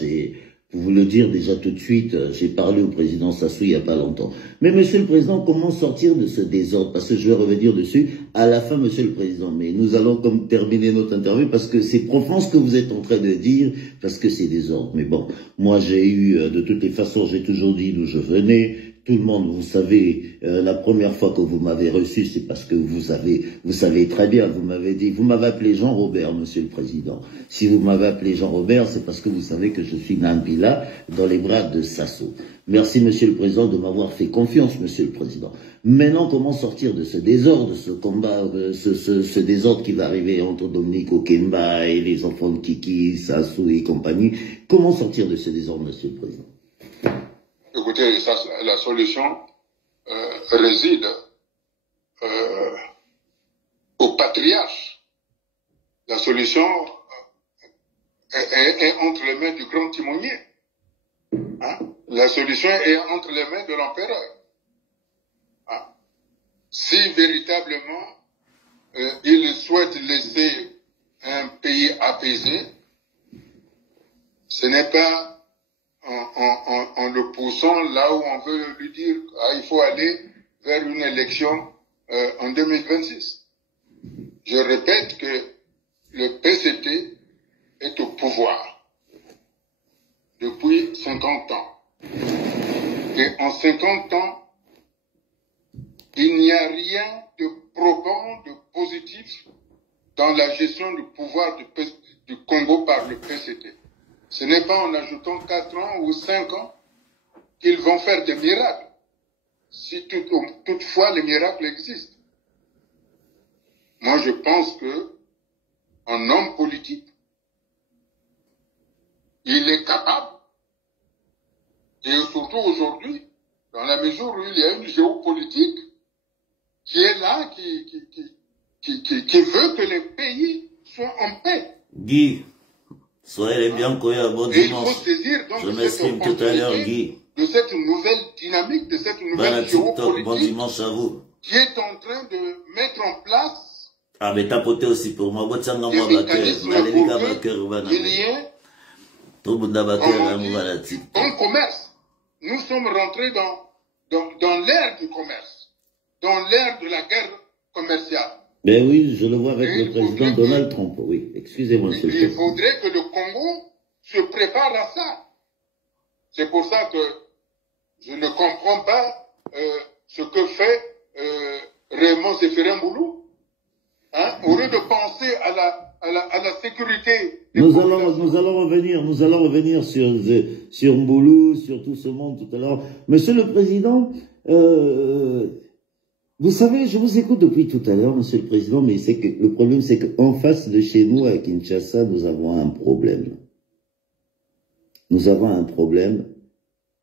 pour vous le dire déjà tout de suite, j'ai parlé au président Sassou il n'y a pas longtemps. Mais monsieur le président, comment sortir de ce désordre? Parce que je vais revenir dessus à la fin, monsieur le président. Mais nous allons comme terminer notre interview parce que c'est profond ce que vous êtes en train de dire, parce que c'est désordre. Mais bon, moi j'ai eu, de toutes les façons, j'ai toujours dit d'où je venais. Tout le monde, vous savez, la première fois que vous m'avez reçu, c'est parce que vous savez très bien, vous m'avez appelé Jean-Robert, monsieur le président. Si vous m'avez appelé Jean-Robert, c'est parce que vous savez que je suis Nambila dans les bras de Sassou. Merci, monsieur le président, de m'avoir fait confiance, monsieur le président. Maintenant, comment sortir de ce désordre, de ce combat, ce désordre qui va arriver entre Dominique Okemba et les enfants de Kiki, Sassou et compagnie? Comment sortir de ce désordre, monsieur le président? Écoutez, la solution réside au patriarche. La solution est entre les mains du grand timonier. Hein? La solution est entre les mains de l'empereur. Hein? Si véritablement il souhaite laisser un pays apaisé, ce n'est pas en le poussant là où on veut lui dire il faut aller vers une élection en 2026. Je répète que le PCT est au pouvoir depuis 50 ans. Et en 50 ans, il n'y a rien de probant, de positif dans la gestion du pouvoir du Congo par le PCT. Ce n'est pas en ajoutant 4 ans ou 5 ans qu'ils vont faire des miracles. Si toutefois les miracles existent. Moi, je pense que un homme politique, il est capable, et surtout aujourd'hui, dans la mesure où il y a une géopolitique qui est là, qui veut que les pays soient en paix. Guy, soyez les bien Koya, bon Et il faut dimanche. saisir donc Je m'exprime tout à l'heure, Guy. de cette nouvelle dynamique, de cette Bon nouvelle TikTok, bon géopolitique dimanche à vous. qui est en train de mettre en place Ah, mais tapotez aussi pour moi. Botsanga des moi backer. mécanismes Naleliga pour backer, qu'il y ait tout le monde backer, là, on va la TikTok. un commerce. Nous sommes rentrés dans l'ère du commerce, dans l'ère de la guerre commerciale. Ben oui, je le vois avec Et le président Donald Trump, oui. Excusez-moi, monsieur le Il président. faudrait que le Congo se prépare à ça. C'est pour ça que je ne comprends pas ce que fait Raymond Zéphirem Boulou. Hein, au lieu de penser à la sécurité des Nous populations. allons revenir sur Mboulou, sur tout ce monde tout à l'heure. Monsieur le Président, vous savez, je vous écoute depuis tout à l'heure, Monsieur le Président, mais c'est que le problème, c'est qu'en face de chez nous, à Kinshasa, nous avons un problème. Nous avons un problème.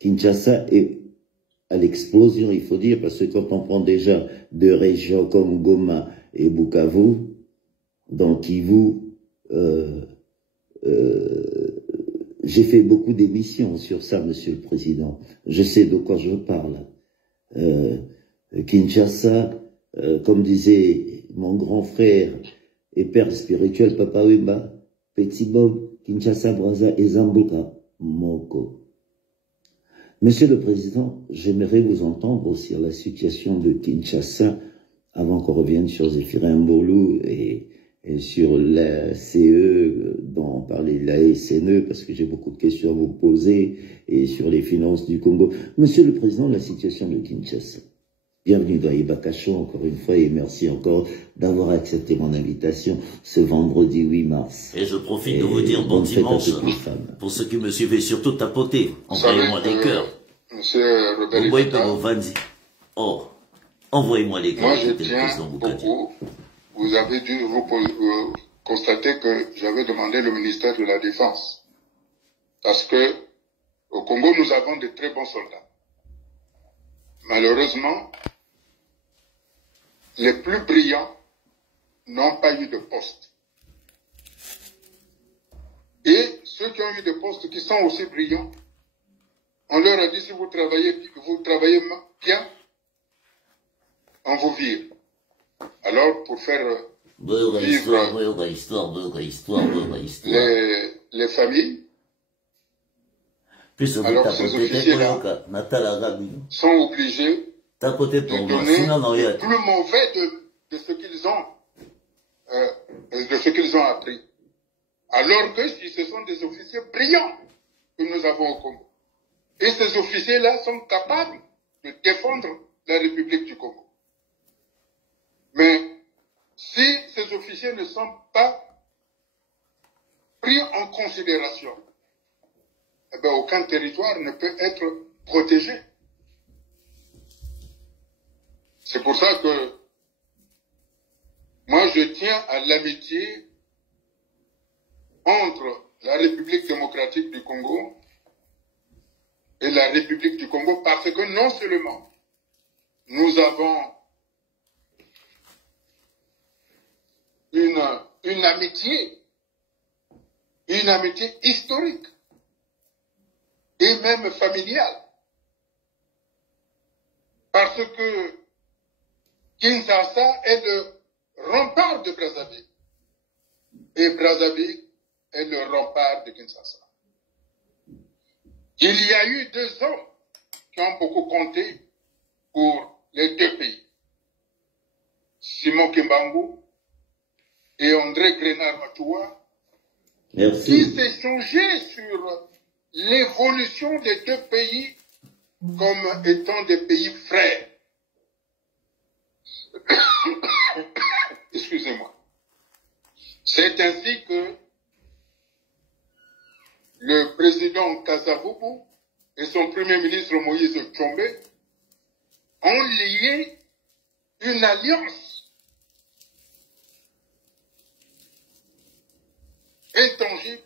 Kinshasa est à l'explosion, il faut dire, parce que quand on prend déjà deux régions comme Goma et Bukavu, dans Kivu, j'ai fait beaucoup d'émissions sur ça, Monsieur le Président. Je sais de quoi je parle. Kinshasa, comme disait mon grand frère et père spirituel, Papa Wimba, Petit Bob, Kinshasa, Braza et Zambuka, Moko. Monsieur le Président, j'aimerais vous entendre sur la situation de Kinshasa, avant qu'on revienne sur Zéphirem Boulou et sur la CE dont on parlait, la SNE, parce que j'ai beaucoup de questions à vous poser, et sur les finances du Congo. Monsieur le Président, la situation de Kinshasa. Bienvenue dans Ibakacho, encore une fois, et merci encore d'avoir accepté mon invitation ce vendredi 8 mars. Et je profite de vous dire bon dimanche. Pour ceux qui me suivent, surtout tapotez. Envoyez-moi des cœurs. Monsieur Robert Ibaka, oh, envoyez-moi les cœurs. moi je tiens beaucoup. Vous avez dû vous constater que j'avais demandé le ministère de la Défense. Parce que au Congo, nous avons de très bons soldats. Malheureusement, les plus brillants n'ont pas eu de poste. Et ceux qui ont eu des postes qui sont aussi brillants, on leur a dit si vous travaillez bien, on vous vire. Alors, pour faire vivre les familles, alors ces officiers-là sont obligés de donner le plus mauvais de ce qu'ils ont appris. Alors que ce sont des officiers brillants que nous avons au Congo. Et ces officiers-là sont capables de défendre la République du Congo. Mais si ces officiers ne sont pas pris en considération, eh bien, aucun territoire ne peut être protégé. C'est pour ça que moi je tiens à l'amitié entre la République démocratique du Congo et la République du Congo, parce que non seulement nous avons une amitié historique et même familiale, parce que Kinshasa est le rempart de Brazzaville et Brazzaville est le rempart de Kinshasa. Il y a eu deux hommes qui ont beaucoup compté pour les deux pays, Simon Kimbangu et André Grenard-Matoua, qui s'échangeaient sur l'évolution des deux pays comme étant des pays frères. Excusez-moi. C'est ainsi que le président Kasavubu et son premier ministre Moïse Tshombe ont lié une alliance intangible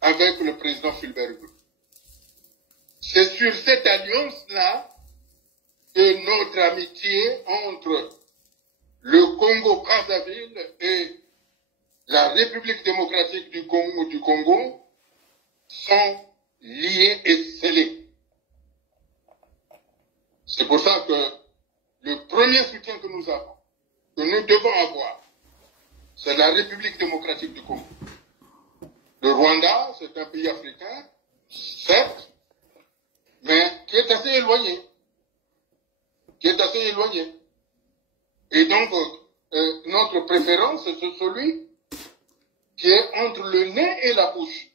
avec le président Fulbert Gou. C'est sur cette alliance-là de notre amitié entre le Congo-Brazzaville et la République démocratique du Congo sont liés et scellés. C'est pour ça que le premier soutien que nous avons, que nous devons avoir, c'est la République démocratique du Congo. Le Rwanda, c'est un pays africain, certes, mais qui est assez éloigné. Et donc, notre préférence, c'est celui qui est entre le nez et la bouche.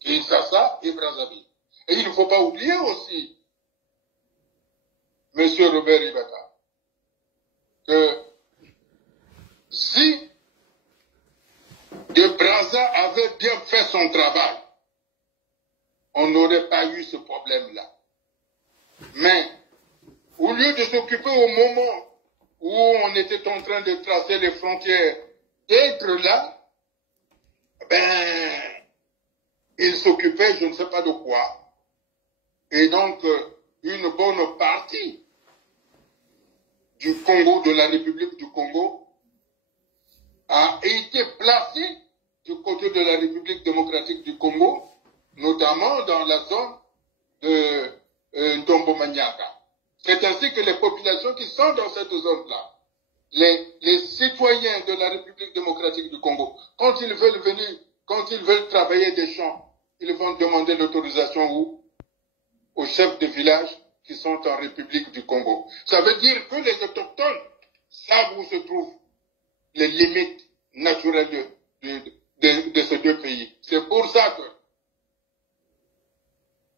Kinshasa et Brazzaville. Et il ne faut pas oublier aussi, M. Robert Ibaka, que si de Brazza avait bien fait son travail, on n'aurait pas eu ce problème-là. Mais, au lieu de s'occuper au moment où on était en train de tracer les frontières, d'être là, ben, il s'occupait je ne sais pas de quoi. Et donc, une bonne partie du Congo, de la République du Congo, a été placée du côté de la République démocratique du Congo, notamment dans la zone de Ndombo-Maniaka. C'est ainsi que les populations qui sont dans cette zone-là, les citoyens de la République démocratique du Congo, quand ils veulent venir, quand ils veulent travailler des champs, ils vont demander l'autorisation où? Aux chefs de village qui sont en République du Congo. Ça veut dire que les autochtones savent où se trouvent les limites naturelles de ces deux pays. C'est pour ça que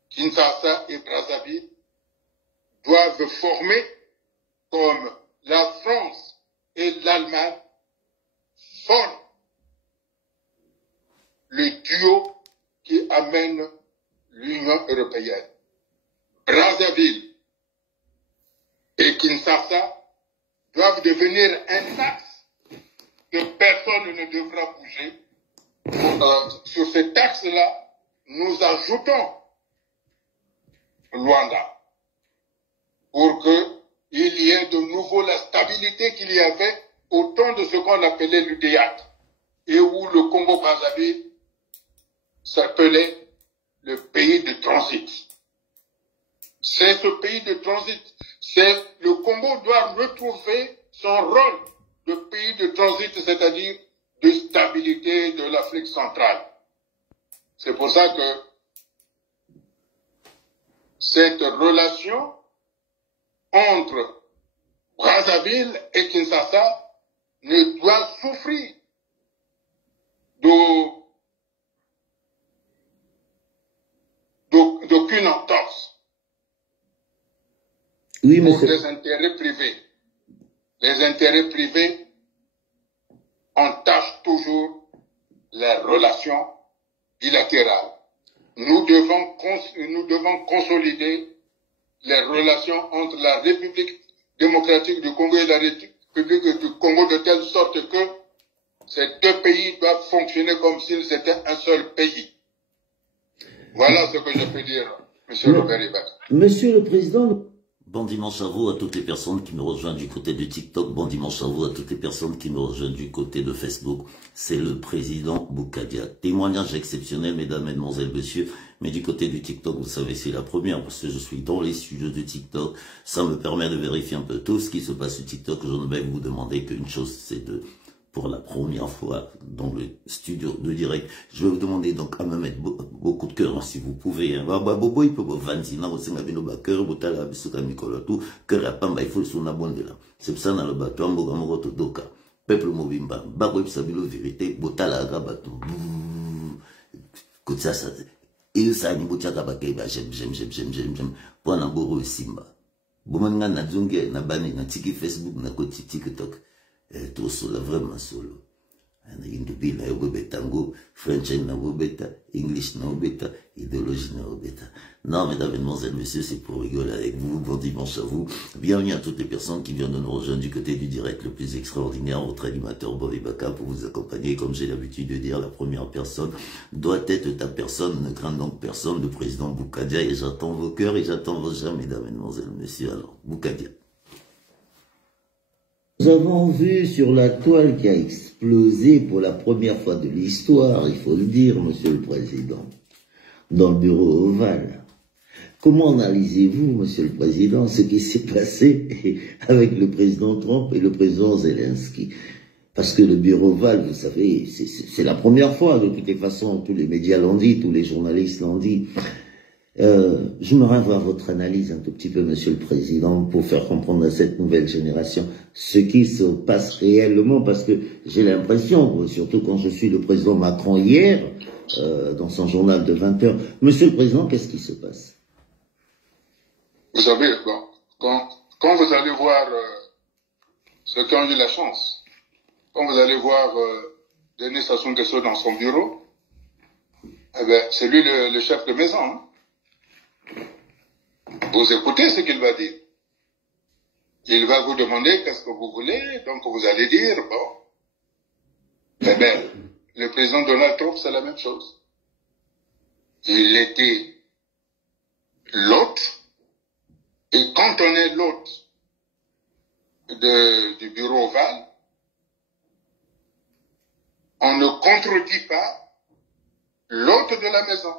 Kinshasa et Brazzaville doivent former, comme la France et l'Allemagne forment le duo qui amène l'Union européenne. Brazzaville et Kinshasa doivent devenir un axe que personne ne devra bouger. Sur cet axe-là, nous ajoutons Luanda pour qu'il y ait de nouveau la stabilité qu'il y avait au temps de ce qu'on appelait l'UDEAC et où le Congo-Brazzaville s'appelait le pays de transit. C'est ce pays de transit. Le Congo doit retrouver son rôle de pays de transit, c'est-à-dire de stabilité de l'Afrique centrale. C'est pour ça que cette relation entre Brazzaville et Kinshasa ne doit souffrir d'aucune entorse. Oui, mais pour des intérêts privés. Les intérêts privés entachent toujours les relations bilatérales. Nous devons consolider les relations entre la République démocratique du Congo et la République du Congo de telle sorte que ces deux pays doivent fonctionner comme s'ils étaient un seul pays. Voilà ce que je peux dire, M. Robert Ibaka. Monsieur le Président... Bon dimanche à vous, à toutes les personnes qui me rejoignent du côté du TikTok. Bon dimanche à vous, à toutes les personnes qui me rejoignent du côté de Facebook. C'est le président Boukadia. Témoignage exceptionnel, mesdames, mesdemoiselles, messieurs. Mais du côté du TikTok, vous savez, c'est la première parce que je suis dans les studios de TikTok. Ça me permet de vérifier un peu tout ce qui se passe sur TikTok. Je ne vais vous demander qu'une chose, c'est pour la première fois dans le studio de direct, je vais vous demander donc à me mettre beaucoup de cœur, hein, si vous pouvez. Hein. Bobo, il peut vous vanzina, aussi n'a bien cœur, botala, bisuka, Nicolas, tout, cœur à pamba, il faut le son abondé là. C'est pour ça dans le bateau, amboga, moroto, doka, peuple mobimba, babo, sabilo, vérité, botala, rabato, écoute ça, et ça, ni botiaka bakeba, j'aime, pour un amboro simba. Boumanga na dzunge, na bani, na tiki Facebook, na koti TikTok. Tout solo, vraiment solo. Indubi na yobo betango, French na beta, English na beta, idéologie na beta. Non, mesdames, mesdemoiselles, messieurs, c'est pour rigoler avec vous. Bon dimanche à vous. Bienvenue à toutes les personnes qui viennent de nous rejoindre du côté du direct le plus extraordinaire, votre animateur Bobby Baka pour vous accompagner. Comme j'ai l'habitude de dire, la première personne doit être ta personne. Ne crains donc personne, le président Boukadia. Et j'attends vos cœurs et j'attends vos âmes, mesdames, mesdemoiselles, messieurs. Alors, Boukadia. Nous avons vu sur la toile qui a explosé pour la première fois de l'histoire, il faut le dire, Monsieur le Président, dans le bureau ovale. Comment analysez-vous, Monsieur le Président, ce qui s'est passé avec le président Trump et le président Zelensky? Parce que le bureau ovale, vous savez, c'est la première fois, de toutes les façons, tous les médias l'ont dit, tous les journalistes l'ont dit. J'aimerais avoir votre analyse un tout petit peu, Monsieur le Président, pour faire comprendre à cette nouvelle génération ce qui se passe réellement, parce que j'ai l'impression, surtout quand je suis le président Macron hier, dans son journal de 20h, Monsieur le Président, qu'est-ce qui se passe? Vous savez, quand vous allez voir ceux qui ont eu la chance, quand vous allez voir Denis Sassou Nguesso dans son bureau, eh ben, c'est lui le chef de maison, hein. Vous écoutez ce qu'il va dire. Il va vous demander qu'est-ce que vous voulez, donc vous allez dire, bon. Eh bien, le président Donald Trump, c'est la même chose. Il était l'hôte, et quand on est l'hôte du bureau ovale, on ne contredit pas l'hôte de la maison.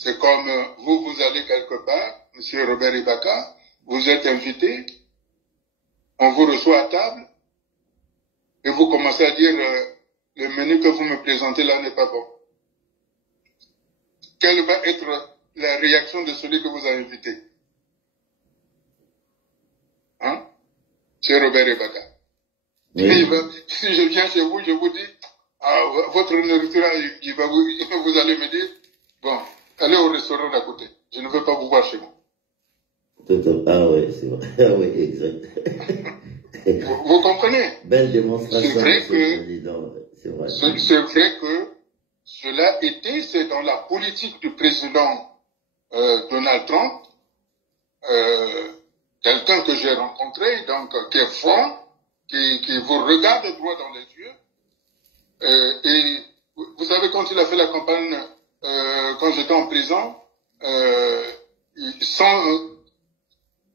C'est comme vous allez quelque part, Monsieur Robert Ibaka, vous êtes invité, on vous reçoit à table, et vous commencez à dire le menu que vous me présentez là n'est pas bon. Quelle va être la réaction de celui que vous avez invité? Hein? Monsieur Robert Ibaka. Oui. Si je viens chez vous, je vous dis, votre nourriture, vous allez me dire, bon, allez au restaurant d'à côté. Je ne veux pas vous voir chez moi. Ah oui, c'est vrai. Ah oui, exact. Vous comprenez? Belle démonstration. C'est vrai que cela c'est dans la politique du président Donald Trump, quelqu'un que j'ai rencontré, donc qui est franc, qui vous regarde droit dans les yeux. Et vous savez, quand il a fait la campagne, quand j'étais en prison,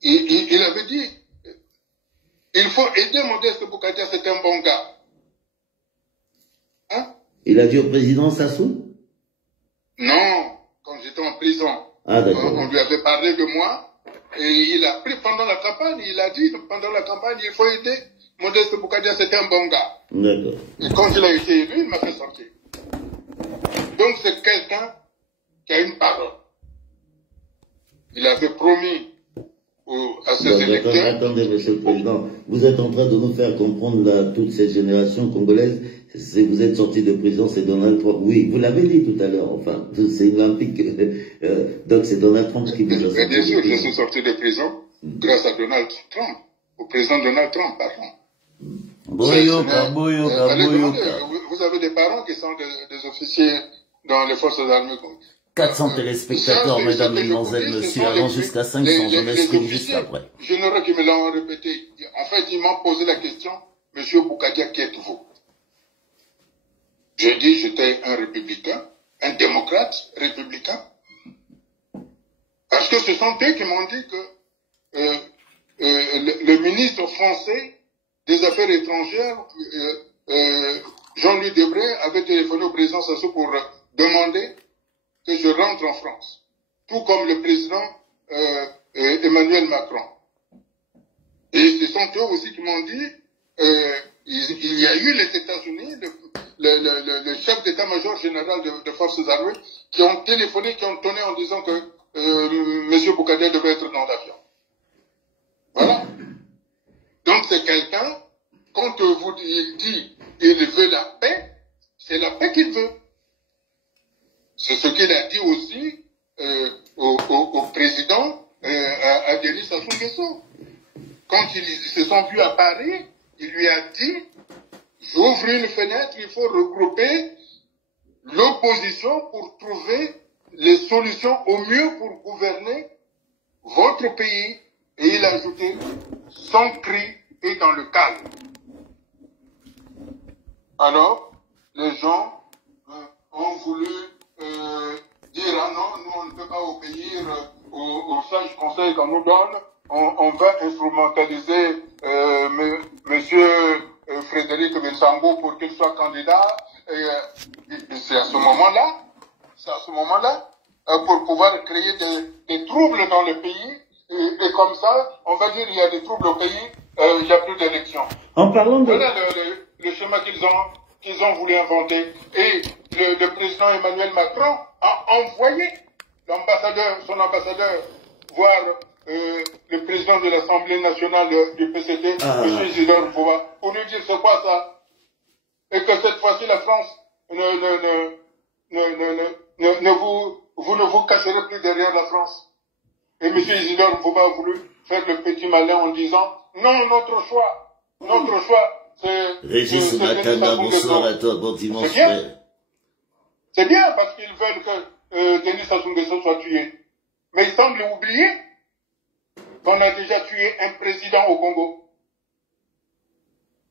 il avait dit, il faut aider Modeste Boukadia, c'est un bon gars. Hein? Il a dit au président Sassou? Non, quand j'étais en prison. Ah, d'accord. On lui avait parlé de moi, et il a pris pendant la campagne, il a dit pendant la campagne, il faut aider Modeste Boukadia, c'est un bon gars. D'accord. Et quand il a été élu, il m'a fait sortir. Donc c'est quelqu'un qui a une parole. Il avait promis à ses électeurs... Attendez, Monsieur le Président, vous êtes en train de nous faire comprendre là, toute cette génération congolaise, vous êtes sorti de prison, c'est Donald Trump. Oui, vous l'avez dit tout à l'heure, enfin, c'est olympique. Donc c'est Donald Trump qui vous a sorti. Bien sûr, je suis sorti de prison grâce à Donald Trump, au président Donald Trump, pardon. Vous avez des parents qui sont des officiers dans les forces armées. 400 téléspectateurs, mesdames, mesdemoiselles, messieurs, allons jusqu'à 500, je m'exprime juste après. Généraux qui me l'ont répété. En fait, ils m'ont posé la question, Monsieur Boukadia, qui êtes-vous? Je dis, j'étais un républicain, un démocrate républicain. Parce que ce sont eux qui m'ont dit que le ministre français des Affaires étrangères, Jean-Louis Debré, avait téléphoné au président Sassou pour demander que je rentre en France, tout comme le président Emmanuel Macron. Et ce sont eux aussi qui m'ont dit, il y a eu les États-Unis, le chef d'état-major général de forces armées, qui ont téléphoné, qui ont tonné en disant que M. Boukadia devait être dans l'avion. Voilà. Donc c'est quelqu'un, quand il dit il veut la paix, c'est la paix qu'il veut. C'est ce qu'il a dit aussi au président, à Denis Sassou Nguesso. Quand ils se sont vus à Paris, il lui a dit, j'ouvre une fenêtre, il faut regrouper l'opposition pour trouver les solutions au mieux pour gouverner votre pays. Et il a ajouté, son cri est dans le calme. Alors, les gens ont voulu dire, ah non, nous on ne peut pas obéir aux sages conseils qu'on nous donne, on va instrumentaliser monsieur Frédéric Mensambou pour qu'il soit candidat, et c'est à ce moment-là, pour pouvoir créer des troubles dans le pays, et comme ça, on va dire il y a des troubles au pays, il n'y a plus d'élections. En parlant de... Voilà le schéma qu'ils ont voulu inventer. Et le président Emmanuel Macron a envoyé son ambassadeur voir le président de l'Assemblée nationale du PCT, M. Isidore Bouba, pour lui dire c'est quoi ça. Et que cette fois-ci la France vous ne vous cacherez plus derrière la France. Et M. Isidore Bouba a voulu faire le petit malin en disant non, notre choix, c'est... Régis Makanda, bonsoir à toi, bon dimanche. C'est bien parce qu'ils veulent que Denis Sassou Nguesso soit tué. Mais ils semblent oublier qu'on a déjà tué un président au Congo.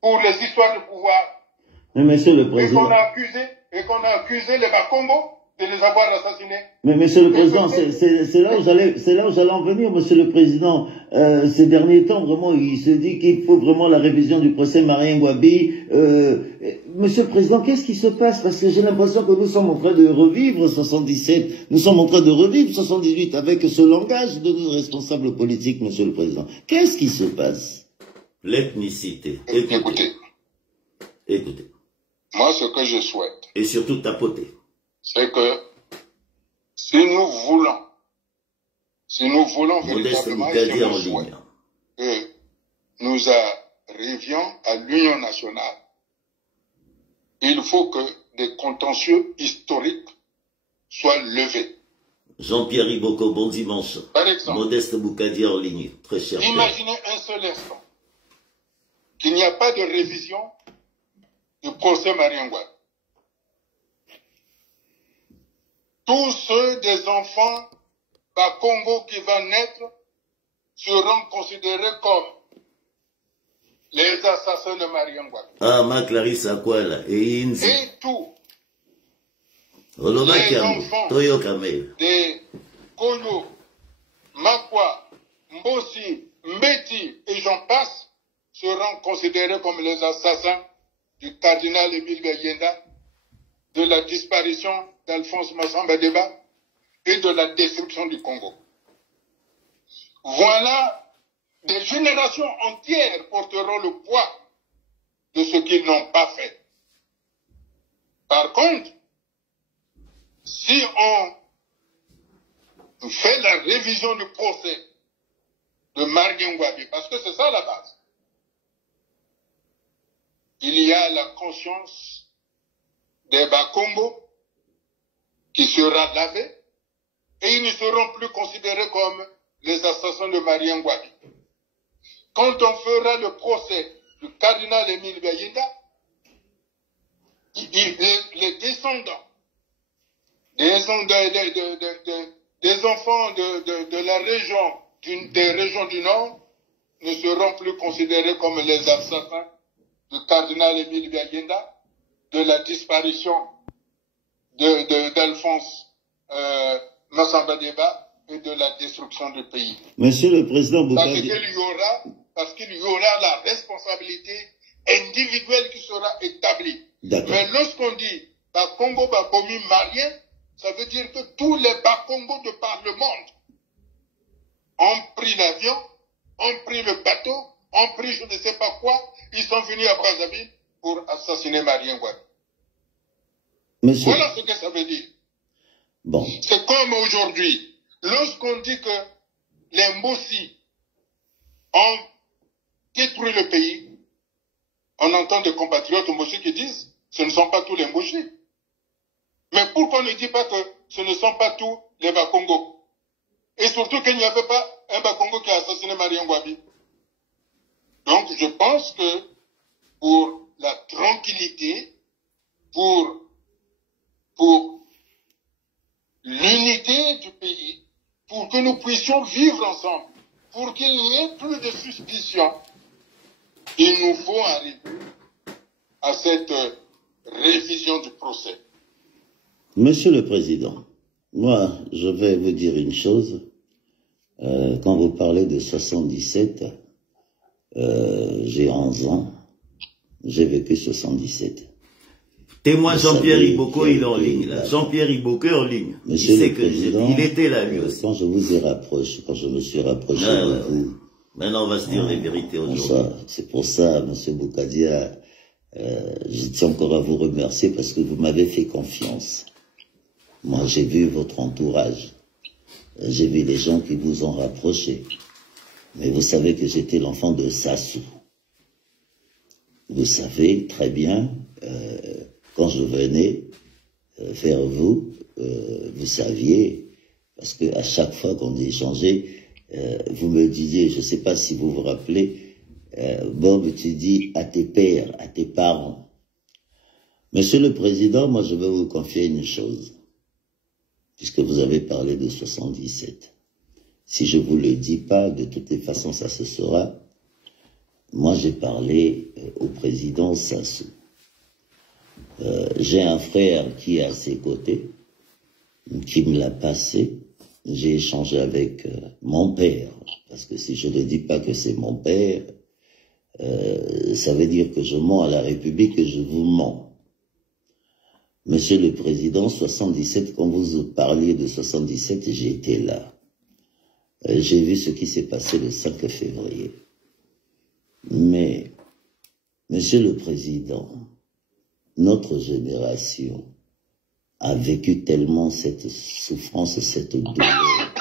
Pour les histoires de pouvoir. Mais monsieur le président... Et qu'on a accusé les Bas-Congo de les avoir assassinés. Mais monsieur le président, c'est là où j'allais en venir, monsieur le président. Ces derniers temps, vraiment, il se dit qu'il faut vraiment la révision du procès Marien Ngouabi. Monsieur le président, qu'est-ce qui se passe? Parce que j'ai l'impression que nous sommes en train de revivre 77, nous sommes en train de revivre 78 avec ce langage de nos responsables politiques, monsieur le président. Qu'est-ce qui se passe? L'ethnicité. Écoutez. Moi, ce que je souhaite. Et surtout tapoter. C'est que si nous voulons véritablement, que nous arrivions à l'union nationale, il faut que des contentieux historiques soient levés. Jean-Pierre Iboko, bon dimanche. Par exemple, Modeste Boukadi en ligne, très cher. Imaginez un seul instant qu'il n'y a pas de révision du procès Marien Ngouabi. Tous ceux des enfants Congo qui vont naître seront considérés comme les assassins de Marien Ngouabi. Ah, ma Clarisse Akwala et Inzi. Et tous les enfants des Koyo, Makwa, Mbossi, Mbeti et j'en passe seront considérés comme les assassins du cardinal Émile Bayenda, de la disparition d'Alphonse Massamba Deba et de la destruction du Congo. Voilà, des générations entières porteront le poids de ce qu'ils n'ont pas fait. Par contre, si on fait la révision du procès de Marien Ngouabi, parce que c'est ça la base, il y a la conscience des Bas-Congo qui sera lavée et ils ne seront plus considérés comme les assassins de Marien Ngouabi. Quand on fera le procès du cardinal Émile Bayenda, les descendants des enfants de la région, des régions du Nord, ne seront plus considérés comme les assassins du cardinal Émile Bayenda, de la disparition d'Alphonse Massamba Deba et de la destruction du pays. Monsieur le président Boukadi... Parce qu'il y aura la responsabilité individuelle qui sera établie. Mais lorsqu'on dit Bas-Congo, Bakomi, Marien, ça veut dire que tous les Bas-Congo de par le monde ont pris l'avion, ont pris le bateau, ont pris je ne sais pas quoi, ils sont venus à Brazzaville pour assassiner Marien Ngouabi. Voilà ce que ça veut dire. Bon. C'est comme aujourd'hui, lorsqu'on dit que les Mbossi ont détruit le pays, on entend des compatriotes Mbossi qui disent ce ne sont pas tous les Mbossi. Mais pourquoi on ne dit pas que ce ne sont pas tous les Bas-Congo? Et surtout qu'il n'y avait pas un Bas-Congo qui a assassiné Marien Ngouabi. Donc je pense que pour la tranquillité, pour l'unité du pays, pour que nous puissions vivre ensemble, pour qu'il n'y ait plus de suspicion. Il nous faut arriver à cette révision du procès. Monsieur le Président, moi, je vais vous dire une chose. Quand vous parlez de 77, j'ai 11 ans. J'ai vécu 77. Témoin Jean-Pierre Iboko, il est en ligne. Jean-Pierre Iboko est en ligne. Monsieur le Président, il était là lui aussi. Quand je vous ai rapproché, quand je me suis rapproché de vous... Maintenant, on va se dire les vérités aujourd'hui. C'est pour ça, Monsieur Boukadia, je tiens encore à vous remercier parce que vous m'avez fait confiance. Moi, j'ai vu votre entourage. J'ai vu les gens qui vous ont rapproché. Mais vous savez que j'étais l'enfant de Sassou. Vous savez très bien, quand je venais vers vous, vous saviez, parce que à chaque fois qu'on échangeait, vous me disiez, je ne sais pas si vous vous rappelez, Bob, tu dis à tes pères, à tes parents. Monsieur le Président, moi je vais vous confier une chose, puisque vous avez parlé de 77. Si je ne vous le dis pas, de toutes les façons ça se saura. Moi j'ai parlé au président Sassou. J'ai un frère qui est à ses côtés, qui me l'a passé. J'ai échangé avec mon père, parce que si je ne dis pas que c'est mon père, ça veut dire que je mens à la République et je vous mens. Monsieur le Président, 77, quand vous parliez de 77, j'étais là. J'ai vu ce qui s'est passé le 5 février. Mais, Monsieur le Président, notre génération a vécu tellement cette souffrance, cette douleur,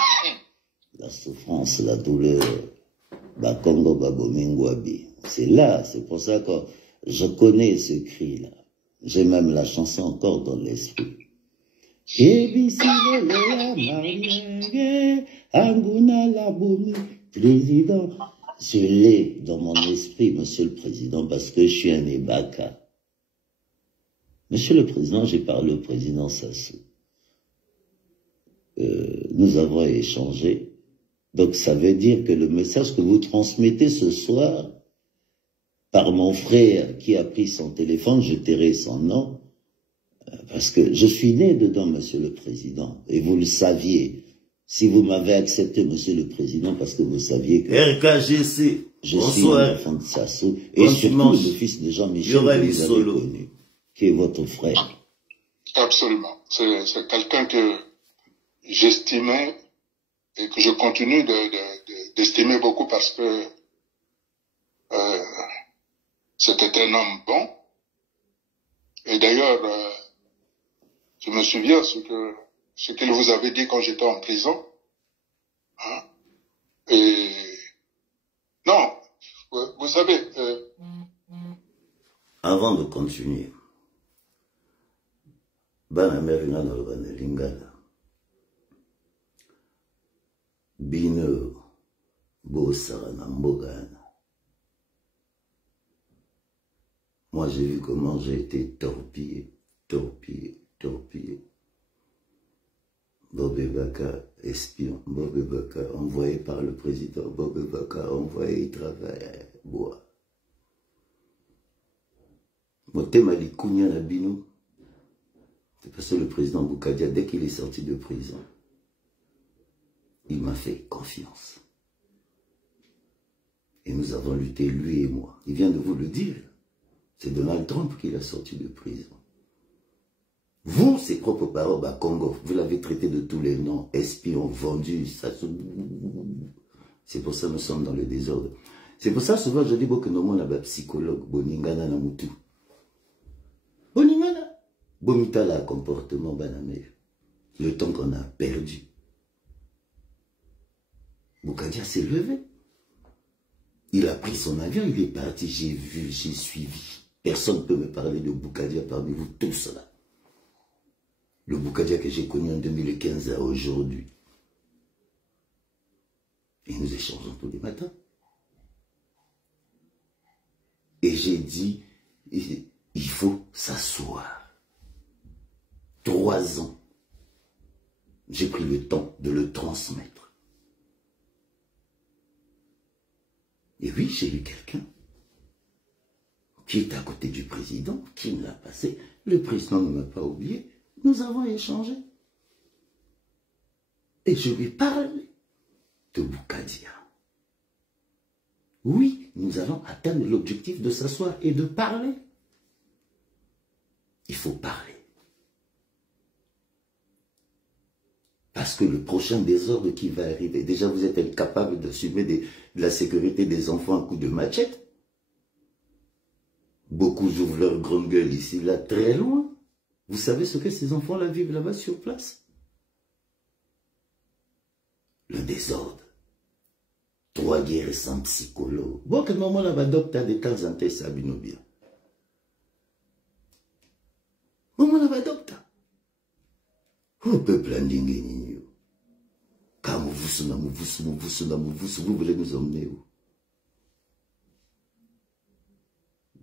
la souffrance, la douleur, Bakongo Babomingwabi. C'est là, c'est pour ça que je connais ce cri-là. J'ai même la chanson encore dans l'esprit. Président, je l'ai dans mon esprit, Monsieur le Président, parce que je suis un Ebaka. Monsieur le Président, j'ai parlé au président Sassou. Nous avons échangé. Donc ça veut dire que le message que vous transmettez ce soir, par mon frère qui a pris son téléphone, je tairai son nom, parce que je suis né dedans, Monsieur le Président, et vous le saviez. Si vous m'avez accepté, Monsieur le Président, parce que vous saviez que... RKGC, je suis l'enfant de Sassou, et surtout le fils de Jean-Michel que vous avez connu, qui est votre frère. Absolument. C'est quelqu'un que j'estimais et que je continue d'estimer beaucoup parce que c'était un homme bon. Et d'ailleurs, je me souviens ce qu'il vous avait dit quand j'étais en prison. Hein? Et non, vous savez... Avant de continuer, bana merina na lobana lingala bino bosara na mbogana. Moi j'ai vu comment j'ai été torpillé. Bobé Baka, espion, Bobé Baka, envoyé par le président, Bobé Baka, envoyé, il travaille, bois. Motema Likunya na bino. C'est parce que le président Boukadia, dès qu'il est sorti de prison, il m'a fait confiance. Et nous avons lutté, lui et moi. Il vient de vous le dire. C'est Donald Trump qui l'a sorti de prison. Vous, ses propres paroles, Congo, vous l'avez traité de tous les noms, espion, vendu, ça. C'est pour ça que nous sommes dans le désordre. C'est pour ça souvent je dis que nous sommes un psychologue, Boningana na mutu. Boningana. Bomita la comportement banamé. Le temps qu'on a perdu. Boukadia s'est levé. Il a pris son avion, il est parti, j'ai vu, j'ai suivi. Personne ne peut me parler de Boukadia parmi vous tous là. Le Boukadia que j'ai connu en 2015 à aujourd'hui. Et nous échangeons tous les matins. Et j'ai dit, il faut s'asseoir. 3 ans. J'ai pris le temps de le transmettre. Et oui, j'ai eu quelqu'un qui est à côté du président, qui me l'a passé. Le président ne m'a pas oublié. Nous avons échangé. Et je lui parle de Boukadia. Oui, nous allons atteindre l'objectif de s'asseoir et de parler. Il faut parler. Parce que le prochain désordre qui va arriver, déjà vous êtes incapable d'assumer de la sécurité des enfants à coups de machette. Beaucoup ouvrent leur grande gueule ici, là, très loin. Vous savez ce que ces enfants-là vivent là-bas sur place? Le désordre. 3 guerres sans psychologue. Bon, quel moment là-bas, docteur de temps en temps, ça bien. Moment là-bas, docteur. Au peuple indingue, quand vous voulez nous emmener où?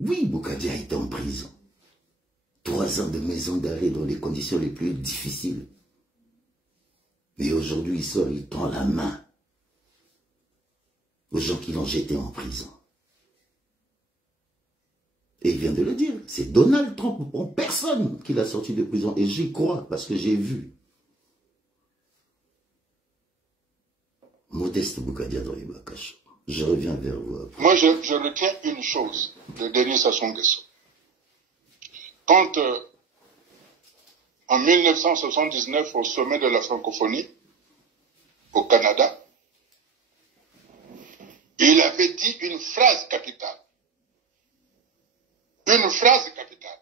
Oui, Boukadia est en prison. 3 ans de maison d'arrêt dans les conditions les plus difficiles. Mais aujourd'hui, il sort, il tend la main aux gens qui l'ont jeté en prison. Et il vient de le dire, c'est Donald Trump en personne qui l'a sorti de prison. Et j'y crois parce que j'ai vu. Modeste Boukadia dans les Bakacho. Je reviens vers vous après. Moi, je retiens une chose de Denis Sassou Nguesso. Quand, en 1979, au sommet de la francophonie, au Canada, il avait dit une phrase capitale. Une phrase capitale.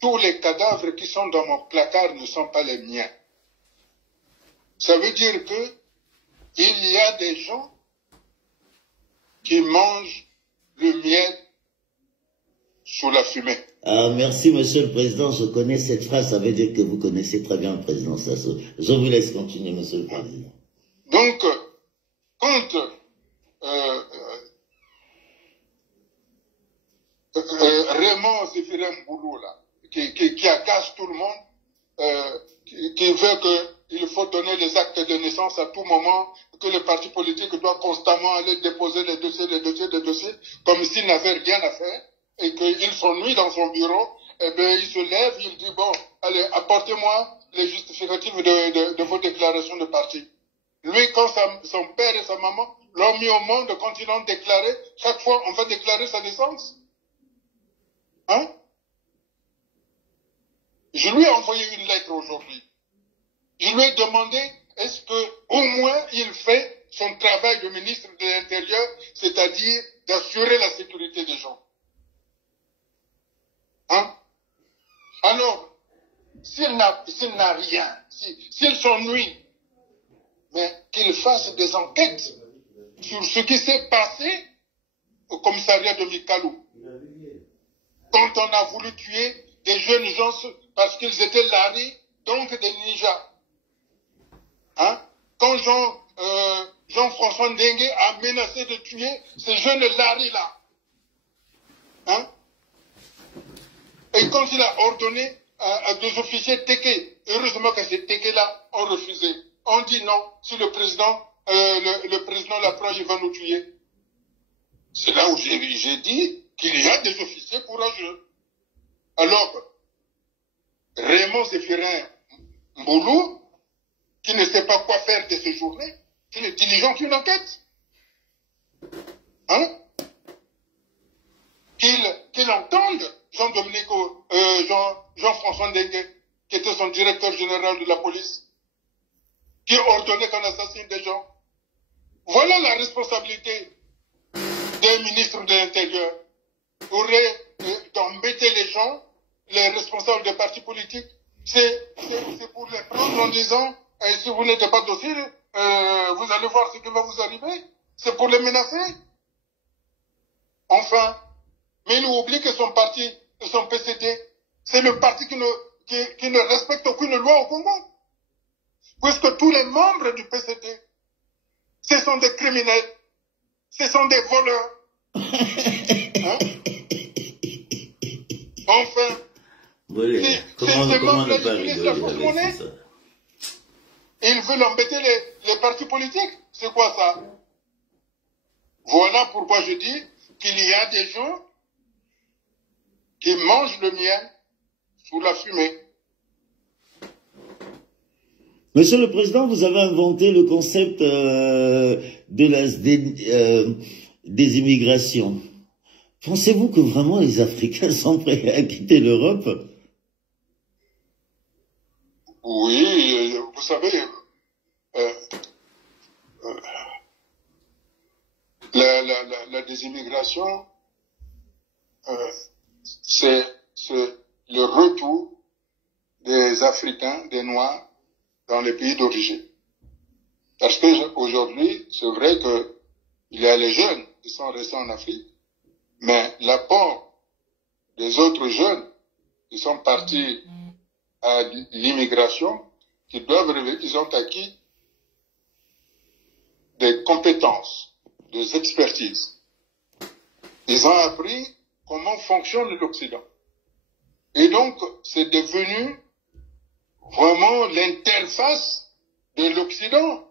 Tous les cadavres qui sont dans mon placard ne sont pas les miens. Ça veut dire que il y a des gens qui mangent le miel sous la fumée. Ah, merci, Monsieur le Président. Je connais cette phrase. Ça veut dire que vous connaissez très bien le Président Sassou. Je vous laisse continuer, Monsieur le Président. Donc, quand Raymond Zéphirin Mboulou, là, qui agace tout le monde, qui veut qu'il faut donner les actes de naissance à tout moment, que le parti politique doit constamment aller déposer les dossiers, comme s'il n'avait rien à faire, et qu'il s'ennuie dans son bureau, et bien il se lève, il dit, bon, allez, apportez-moi les justificatifs de vos déclarations de parti. Lui, quand son père et sa maman l'ont mis au monde, quand ils l'ont déclaré, chaque fois, on va déclarer sa naissance. Hein? Je lui ai envoyé une lettre aujourd'hui. Je lui ai demandé, est-ce que au moins il fait son travail de ministre de l'Intérieur, c'est-à-dire d'assurer la sécurité des gens. Hein? Alors, s'il n'a rien, s'il s'ennuie, mais qu'il fasse des enquêtes sur ce qui s'est passé au commissariat de Mikalou. Quand on a voulu tuer des jeunes gens parce qu'ils étaient laris, donc des ninjas. Hein? Quand Jean-François Ndengue a menacé de tuer ces jeunes laris-là. Hein? Et quand il a ordonné à des officiers Téké, heureusement que ces Téké-là ont refusé. On dit non, si le président l'approche, il va nous tuer. C'est là où j'ai dit qu'il y a des officiers courageux. Alors, Raymond Zéphirin Mboulou, qui ne sait pas quoi faire de ses journées, qui ne diligente une enquête. Hein? Qu'il entende Jean-François Ndengue, qui était son directeur général de la police, qui ordonnait qu'on assassine des gens. Voilà la responsabilité des ministres de l'Intérieur. D'embêter les gens, les responsables des partis politiques, c'est pour les prendre en disant, si vous n'êtes pas docile, vous allez voir ce qui va vous arriver. C'est pour les menacer. Enfin, mais il oublie que son parti, son PCD, c'est le parti qui ne respecte aucune loi au Congo. Puisque tous les membres du PCD, ce sont des criminels, ce sont des voleurs. Hein? Enfin, Oui, comment ne pas rigoler avec ça? Ils veulent embêter les partis politiques. C'est quoi ça? Voilà pourquoi je dis qu'il y a des gens qui mangent le miel sous la fumée. Monsieur le Président, vous avez inventé le concept des immigrations. Pensez-vous que vraiment les Africains sont prêts à quitter l'Europe? Oui, vous savez, la désimmigration, c'est le retour des Africains, des Noirs, dans les pays d'origine. Parce que aujourd'hui, c'est vrai que il y a les jeunes qui sont restés en Afrique, mais l'apport des autres jeunes qui sont partis à l'immigration, qui doivent revenir, ils ont acquis des compétences, des expertises. Ils ont appris comment fonctionne l'Occident. Et donc, c'est devenu vraiment l'interface de l'Occident,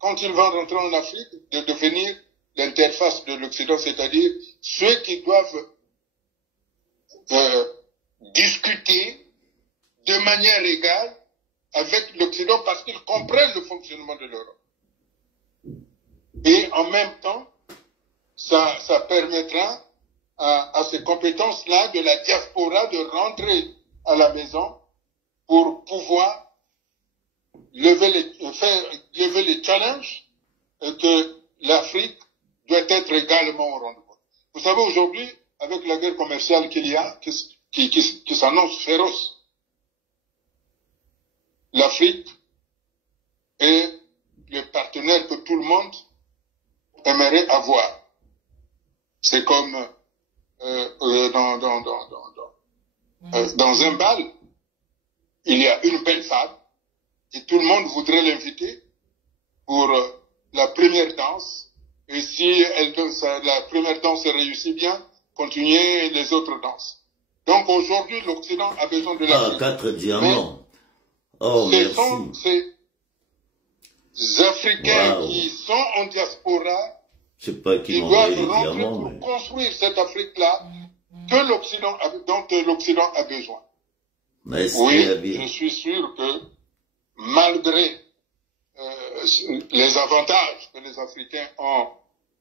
quand ils vont rentrer en Afrique, de devenir l'interface de l'Occident, c'est-à-dire ceux qui doivent discuter de manière égale avec l'Occident parce qu'ils comprennent le fonctionnement de l'Europe. Et en même temps, ça permettra à ces compétences-là de la diaspora de rentrer à la maison pour pouvoir lever les challenges que l'Afrique doit être également au rendez-vous. Vous savez, aujourd'hui, avec la guerre commerciale qu'il y a, qui s'annonce féroce, l'Afrique est le partenaire que tout le monde aimerait avoir. C'est comme dans un bal, il y a une belle femme et tout le monde voudrait l'inviter pour la première danse. Et si la première danse réussit bien, continuer les autres danses. Donc aujourd'hui, l'Occident a besoin de la 4 diamants. Oh, ce sont ces Africains qui sont en diaspora je sais pas qui doivent les rentrer diamants, pour construire cette Afrique-là dont l'Occident a besoin. Mais oui, je suis sûr que malgré les avantages que les Africains ont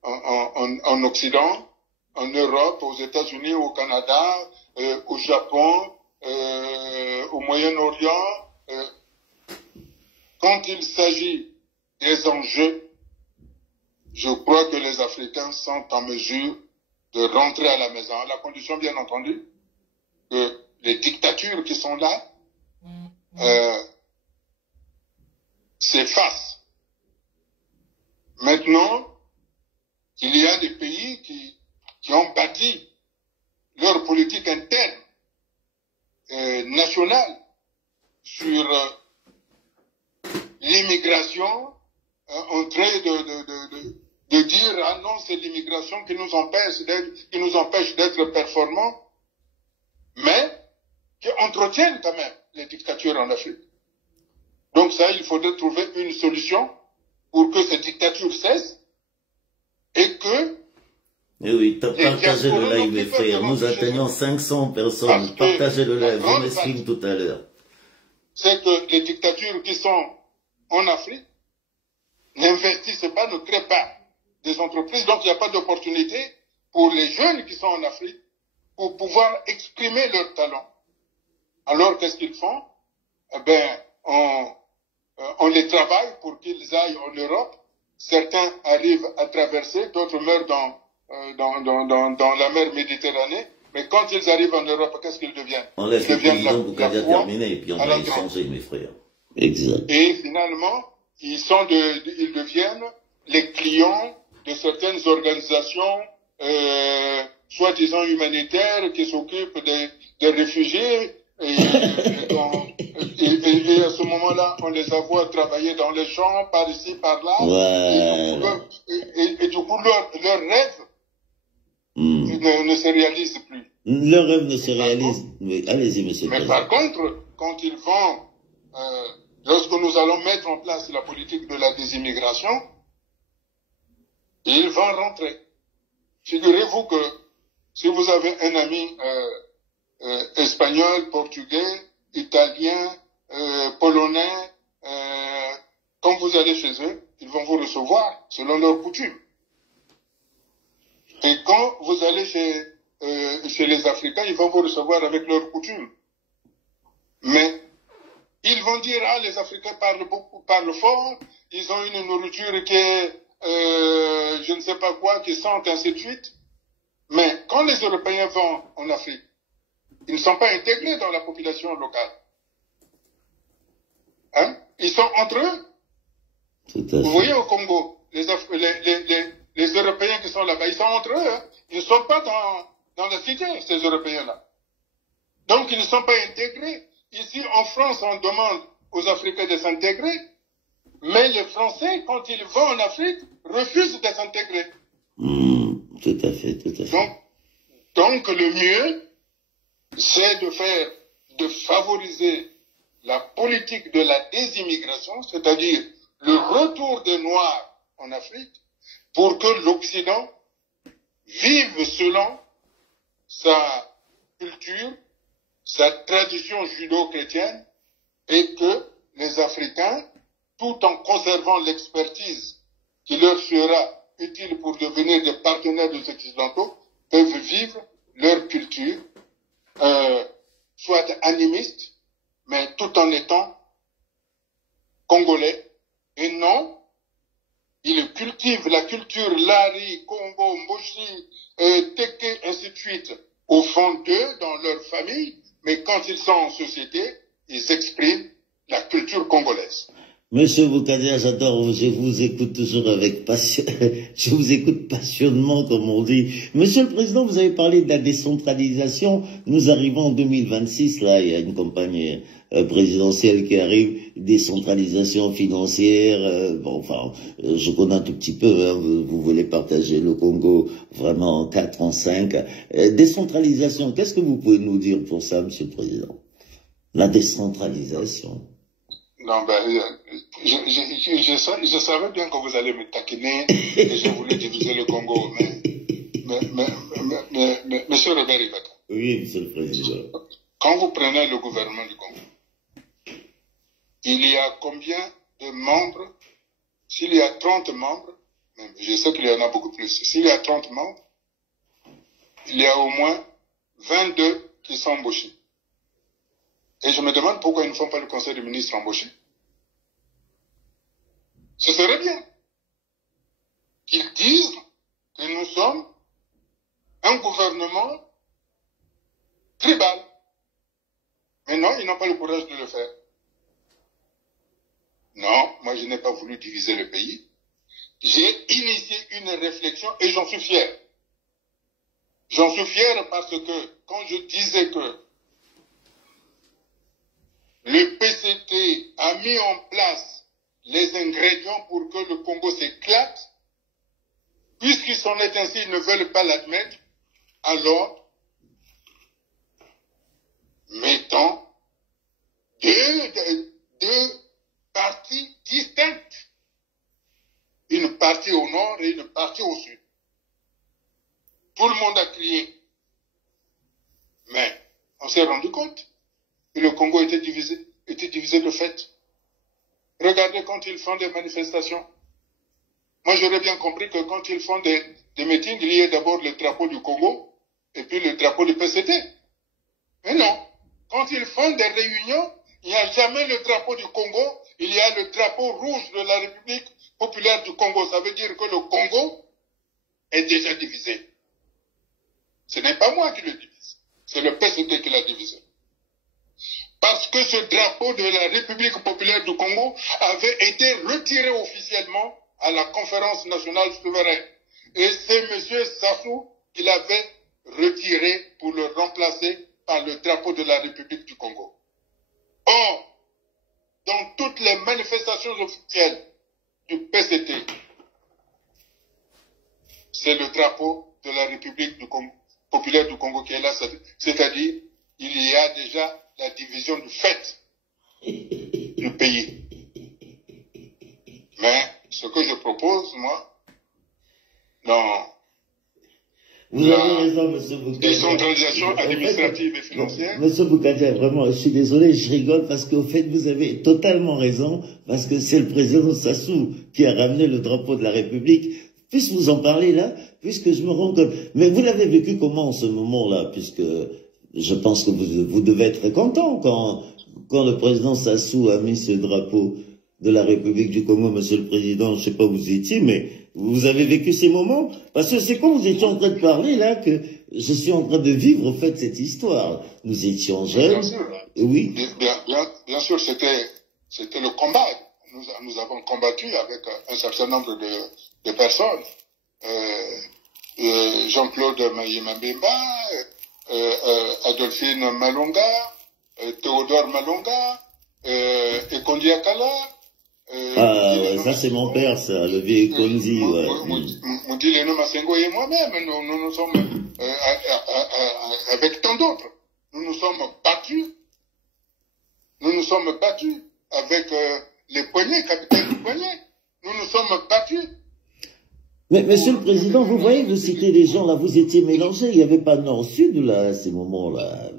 en Occident, en Europe, aux États-Unis, au Canada, au Japon, au Moyen-Orient, quand il s'agit des enjeux, je crois que les Africains sont en mesure de rentrer à la maison, à la condition bien entendu que les dictatures qui sont là s'effacent. Maintenant, il y a des pays qui ont bâti leur politique interne, nationale, sur l'immigration, en train de dire « Ah non, c'est l'immigration qui nous empêche d'être performants », mais qui entretiennent quand même les dictatures en Afrique. Donc ça, il faudrait trouver une solution pour que ces dictatures cessent et que... Eh oui, partagez le live, mes frères. Nous atteignons 500 personnes. Partagez le live, on les stream tout à l'heure. C'est que les dictatures qui sont en Afrique n'investissent pas, ne créent pas des entreprises. Donc il n'y a pas d'opportunité pour les jeunes qui sont en Afrique pour pouvoir exprimer leurs talents. Alors qu'est-ce qu'ils font? Eh bien, on les travaille pour qu'ils aillent en Europe. Certains arrivent à traverser, d'autres meurent dans la mer Méditerranée. Mais quand ils arrivent en Europe, qu'est-ce qu'ils deviennent? On laisse le président Boukadia terminer et puis on va échanger, mes frères. Exact. Et finalement, ils deviennent les clients de certaines organisations soi-disant humanitaires qui s'occupent des réfugiés. Et à ce moment-là, on les voit travailler dans les champs, par ici, par là. Ouais. Et du coup, leur rêve ne se réalise plus. Le rêve ne se réalise. Oui, allez-y, monsieur le Mais président. par contre, quand ils vont, lorsque nous allons mettre en place la politique de la désimmigration, ils vont rentrer. Figurez-vous que si vous avez un ami espagnol, portugais, italien, polonais, quand vous allez chez eux, ils vont vous recevoir selon leurs coutumes. Et quand vous allez chez les Africains, ils vont vous recevoir avec leurs coutumes. Mais ils vont dire, ah, les Africains parlent beaucoup, parlent fort, ils ont une nourriture qui est, je ne sais pas quoi, qui sent, ainsi de suite. Mais quand les Européens vont en Afrique, ils ne sont pas intégrés dans la population locale. Hein? Ils sont entre eux. Vous voyez au Congo, les Européens qui sont là-bas, ils sont entre eux. Hein? Ils ne sont pas dans la cité, ces Européens-là. Donc, ils ne sont pas intégrés. Ici, en France, on demande aux Africains de s'intégrer, mais les Français, quand ils vont en Afrique, refusent de s'intégrer. Tout à fait, tout à fait. Donc, le mieux, c'est de favoriser la politique de la désimmigration, c'est-à-dire le retour des Noirs en Afrique, pour que l'Occident vive selon sa culture, sa tradition judo-chrétienne, et que les Africains, tout en conservant l'expertise qui leur sera utile pour devenir des partenaires des Occidentaux, peuvent vivre leur culture, soit animiste, mais tout en étant congolais. Et non, ils cultivent la culture Lari, Congo, Mboshi, Teke, ainsi de suite, au fond d'eux, dans leur famille, mais quand ils sont en société, ils expriment la culture congolaise. Monsieur Boukadia, j'adore, je vous écoute toujours avec passion, je vous écoute passionnément, comme on dit. Monsieur le Président, vous avez parlé de la décentralisation. Nous arrivons en 2026, là, il y a une campagne présidentielle qui arrive, décentralisation financière, bon, enfin, je connais un tout petit peu, hein, vous voulez partager le Congo vraiment en 4, en 5. Décentralisation, qu'est-ce que vous pouvez nous dire pour ça, Monsieur le Président? La décentralisation. Non, ben, je savais bien que vous allez me taquiner et je voulais diviser le Congo, mais Monsieur Robert Ibaka. Oui, Monsieur le Président. Quand vous prenez le gouvernement du Congo, il y a combien de membres? S'il y a 30 membres, je sais qu'il y en a beaucoup plus, s'il y a 30 membres, il y a au moins 22 qui sont embauchés. Et je me demande pourquoi ils ne font pas le conseil des ministres embauché. Ce serait bien qu'ils disent que nous sommes un gouvernement tribal. Mais non, ils n'ont pas le courage de le faire. Non, moi je n'ai pas voulu diviser le pays. J'ai initié une réflexion et j'en suis fier. J'en suis fier parce que quand je disais que le PCT a mis en place les ingrédients pour que le Congo s'éclate, puisqu'ils s'en est ainsi, ils ne veulent pas l'admettre, alors mettons deux parties distinctes, une partie au nord et une partie au sud. Tout le monde a crié, mais on s'est rendu compte que le Congo était divisé de fait. Regardez quand ils font des manifestations. Moi, j'aurais bien compris que quand ils font des meetings, il y ait d'abord le drapeau du Congo et puis le drapeau du PCT. Mais non. Quand ils font des réunions, il n'y a jamais le drapeau du Congo, il y a le drapeau rouge de la République populaire du Congo. Ça veut dire que le Congo est déjà divisé. Ce n'est pas moi qui le divise. C'est le PCT qui l'a divisé. Parce que ce drapeau de la République populaire du Congo avait été retiré officiellement à la conférence nationale souveraine. Et c'est M. Sassou qui l'avait retiré pour le remplacer par le drapeau de la République du Congo. Or, dans toutes les manifestations officielles du PCT, c'est le drapeau de la République du Congo populaire du Congo qui est là, c'est-à-dire il y a déjà la division du fait du pays. Mais ce que je propose, moi, dans vous avez raison, monsieur Boukadia. Décentralisation administrative et financière. Monsieur Boukadia, vraiment, je suis désolé, je rigole parce qu'au fait, vous avez totalement raison, parce que c'est le président Sassou qui a ramené le drapeau de la République. Puisque vous en parlez là, puisque je me rends compte. Mais vous l'avez vécu comment en ce moment-là, puisque je pense que vous devez être content quand le président Sassou a mis ce drapeau de la République du Congo, monsieur le président, je sais pas où vous étiez, mais vous avez vécu ces moments? Parce que c'est quand vous étiez en train de parler, là, que je suis en train de vivre, au fait, cette histoire. Nous étions jeunes. Bien sûr. Oui. Bien sûr, c'était le combat. Nous avons combattu avec un certain nombre de personnes. Jean-Claude Mayimabemba, Adolphine Malonga, Théodore Malonga, Ekondi Akala. Ça c'est mon père, ça, le vieux Ekondi. Moudileno Masengo et moi-même, nous sommes, avec tant d'autres, nous nous sommes battus. Nous nous sommes battus avec les poignets, capitaine du poignet. Nous nous sommes battus. Mais, monsieur le président, vous voyez, vous citez des gens là, vous étiez mélangés, il n'y avait pas nord-sud là, à ces moments-là.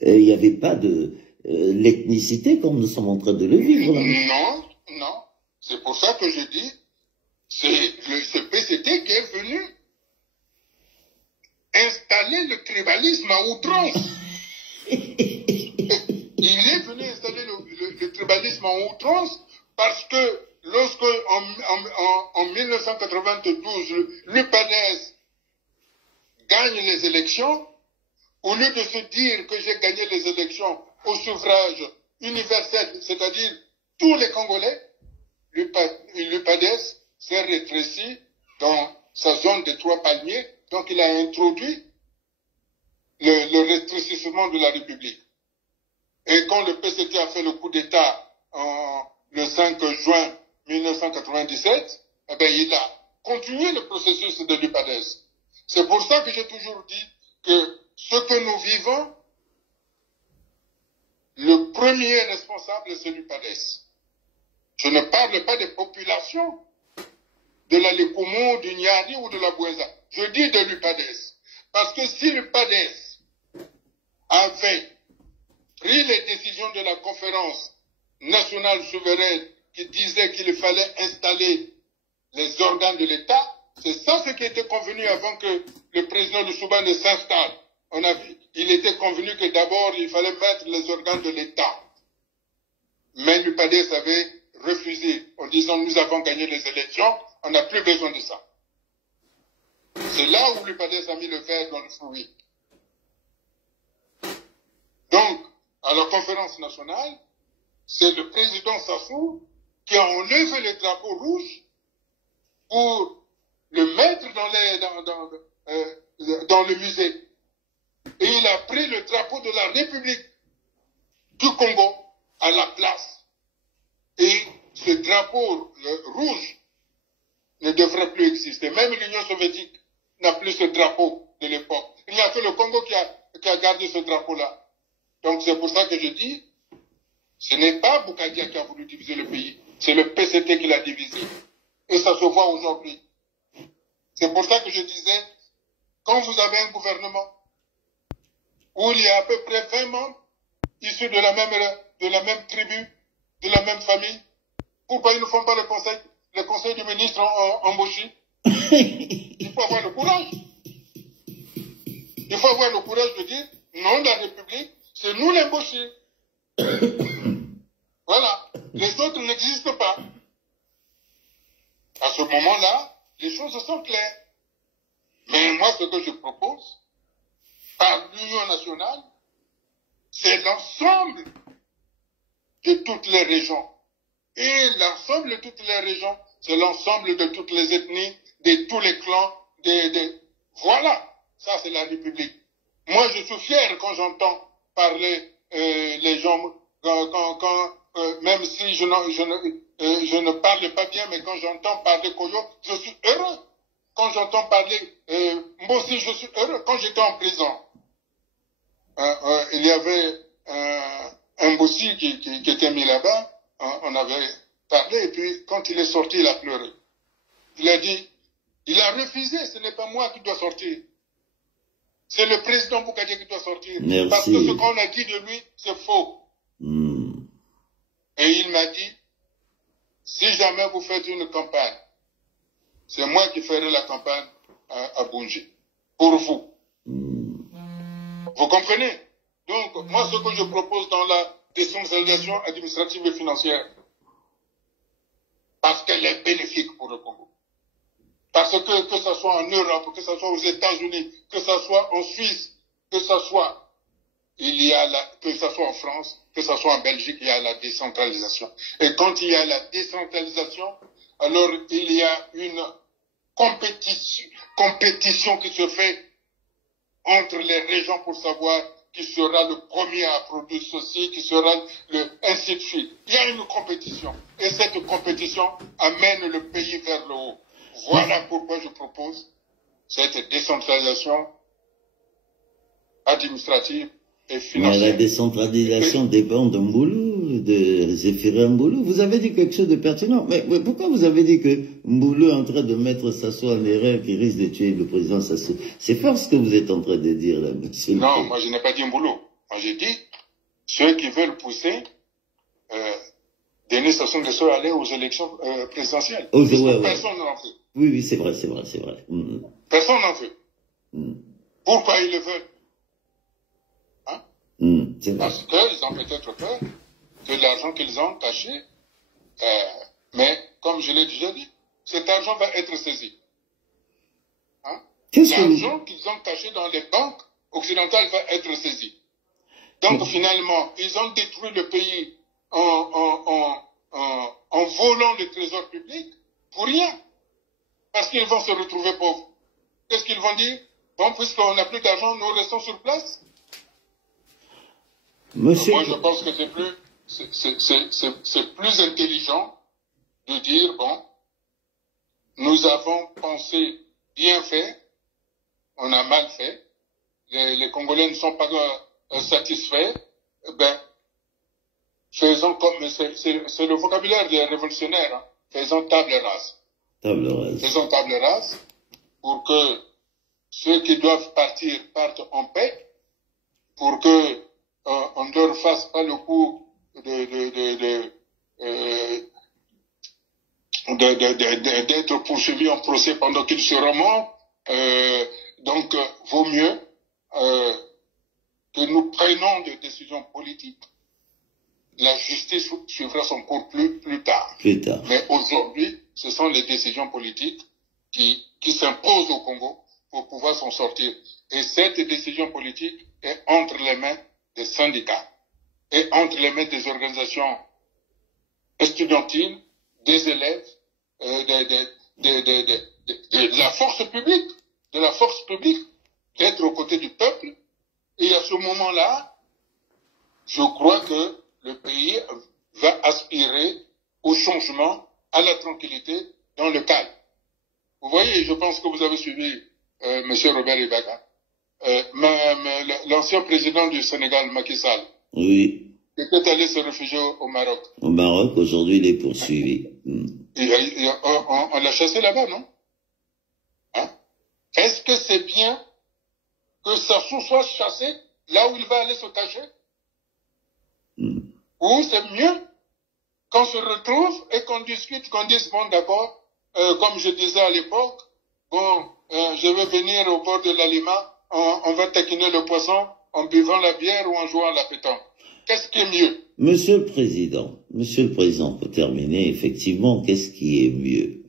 Il n'y avait pas de l'ethnicité comme nous sommes en train de le vivre là. Non. C'est pour ça que je dis, c'est ce PCT qui est venu installer le tribalisme à outrance. Il est venu installer le tribalisme à outrance parce que lorsque en 1992, l'UPADES gagne les élections, au lieu de se dire que j'ai gagné les élections au suffrage universel, c'est-à-dire tous les Congolais, l'UPADES s'est rétréci dans sa zone des 3 palmiers, donc il a introduit le rétrécissement de la République. Et quand le PCT a fait le coup d'État le 5 juin 1997, eh bien, il a continué le processus de l'UPADES. C'est pour ça que j'ai toujours dit que ce que nous vivons, le premier responsable, c'est l'UPADES. Je ne parle pas des populations de la Lekumu, du Niari ou de la Bouenza. Je dis de l'UPADES. Parce que si l'UPADES avait pris les décisions de la conférence nationale souveraine qui disait qu'il fallait installer les organes de l'État, c'est ça ce qui était convenu avant que le président de Souban ne s'installe. Il était convenu que d'abord il fallait mettre les organes de l'État. Mais l'UPADES avait refusé en disant nous avons gagné les élections, on n'a plus besoin de ça. C'est là où l'UPADES a mis le fer dans le fruit. Donc, à la conférence nationale, c'est le président Sassou qui a enlevé le drapeau rouge pour le mettre dans le musée. Et il a pris le drapeau de la République du Congo à la place. Et ce drapeau rouge ne devrait plus exister. Même l'Union soviétique n'a plus ce drapeau de l'époque. Il n'y a que le Congo qui a gardé ce drapeau-là. Donc c'est pour ça que je dis, ce n'est pas Boukadia qui a voulu diviser le pays, c'est le PCT qui l'a divisé. Et ça se voit aujourd'hui. C'est pour ça que je disais, quand vous avez un gouvernement où il y a à peu près 20 membres issus de la même tribu, de la même famille, pourquoi ils ne font pas le conseil du ministre en Moshi? Il faut avoir le courage. Il faut avoir le courage de dire, non, la République, c'est nous les Moshi. Voilà. Les autres n'existent pas. À ce moment-là, les choses sont claires. Mais moi, ce que je propose, par l'Union nationale, c'est l'ensemble de toutes les régions. Et l'ensemble de toutes les régions, c'est l'ensemble de toutes les ethnies, de tous les clans, Voilà, ça c'est la République. Moi, je suis fier quand j'entends parler les gens, même si je ne parle pas bien, mais quand j'entends parler Koyo, je suis heureux. quand j'entends parler, moi aussi je suis heureux. Quand j'étais en prison, il y avait un bossi qui était mis là-bas, on avait parlé, et puis quand il est sorti, il a pleuré. Il a dit, il a refusé, ce n'est pas moi qui dois sortir. C'est le président Bougadia qui doit sortir. Merci. Parce que ce qu'on a dit de lui, c'est faux. Et il m'a dit, si jamais vous faites une campagne, c'est moi qui ferai la campagne à Bunji. Pour vous. Vous comprenez? Donc, moi, ce que je propose dans la décentralisation administrative et financière, parce qu'elle est bénéfique pour le Congo. Parce que ce soit en Europe, que ce soit aux États-Unis, que ce soit en Suisse, que ce soit que ce soit en France, que ce soit en Belgique, il y a la décentralisation. Et quand il y a la décentralisation, alors il y a une compétition qui se fait entre les régions pour savoir qui sera le premier à produire ceci, qui sera ainsi de suite. Il y a une compétition. Et cette compétition amène le pays vers le haut. Voilà pourquoi je propose cette décentralisation administrative et financière. Mais la décentralisation dépend de Mboulou, de Zéphiré Mboulou. Vous avez dit quelque chose de pertinent. Mais pourquoi vous avez dit que Mboulou est en train de mettre Sassou en erreur, qui risque de tuer le président Sassou? C'est fort ce que vous êtes en train de dire là, monsieur. Non, moi je n'ai pas dit Mboulou. Moi j'ai dit ceux qui veulent pousser Denis Sassou Nguesso à aller aux élections présidentielles. Personne n'en veut. Oui, c'est vrai. Personne n'en veut. Pourquoi ils le veulent? Parce qu'ils ont peut-être peur de l'argent qu'ils ont caché. Mais, comme je l'ai déjà dit, cet argent va être saisi. L'argent qu'ils ont caché dans les banques occidentales va être saisi. Donc, finalement, ils ont détruit le pays en volant le trésor public pour rien. Parce qu'ils vont se retrouver pauvres. Qu'est-ce qu'ils vont dire? Bon, puisqu'on n'a plus d'argent, nous restons sur place. Monsieur... Moi, je pense que c'est plus intelligent de dire, bon, nous avons pensé bien fait, on a mal fait, les Congolais ne sont pas satisfaits, faisons comme, c'est le vocabulaire des révolutionnaires, faisons table rase. Faisons table rase pour que ceux qui doivent partir partent en paix, pour que on ne leur fasse pas le coup d'être poursuivis en procès pendant qu'ils seront morts. Donc, vaut mieux que nous prenions des décisions politiques. La justice suivra son cours plus tard. Mais aujourd'hui, ce sont les décisions politiques qui s'imposent au Congo pour pouvoir s'en sortir. Et cette décision politique est entre les mains des syndicats et entre les mains des organisations estudiantines, des élèves, de la force publique, d'être aux côtés du peuple. Et à ce moment-là, je crois que le pays va aspirer au changement, à la tranquillité, dans le calme. Vous voyez, je pense que vous avez suivi M. Robert Ibaka. L'ancien président du Sénégal, Macky Sall, oui, était allé se réfugier au Maroc. Au Maroc, aujourd'hui, il est poursuivi. On l'a chassé là-bas, non? Est-ce que c'est bien que Sassou soit chassé là où il va aller se cacher? Ou c'est mieux qu'on se retrouve et qu'on discute, qu'on dise, bon, d'accord, comme je disais à l'époque, bon, je vais venir au bord de l'Alima, on va taquiner le poisson en buvant la bière ou en jouant à la pétanque. Qu'est-ce qui est mieux? Monsieur le Président, pour terminer, effectivement, qu'est-ce qui est mieux?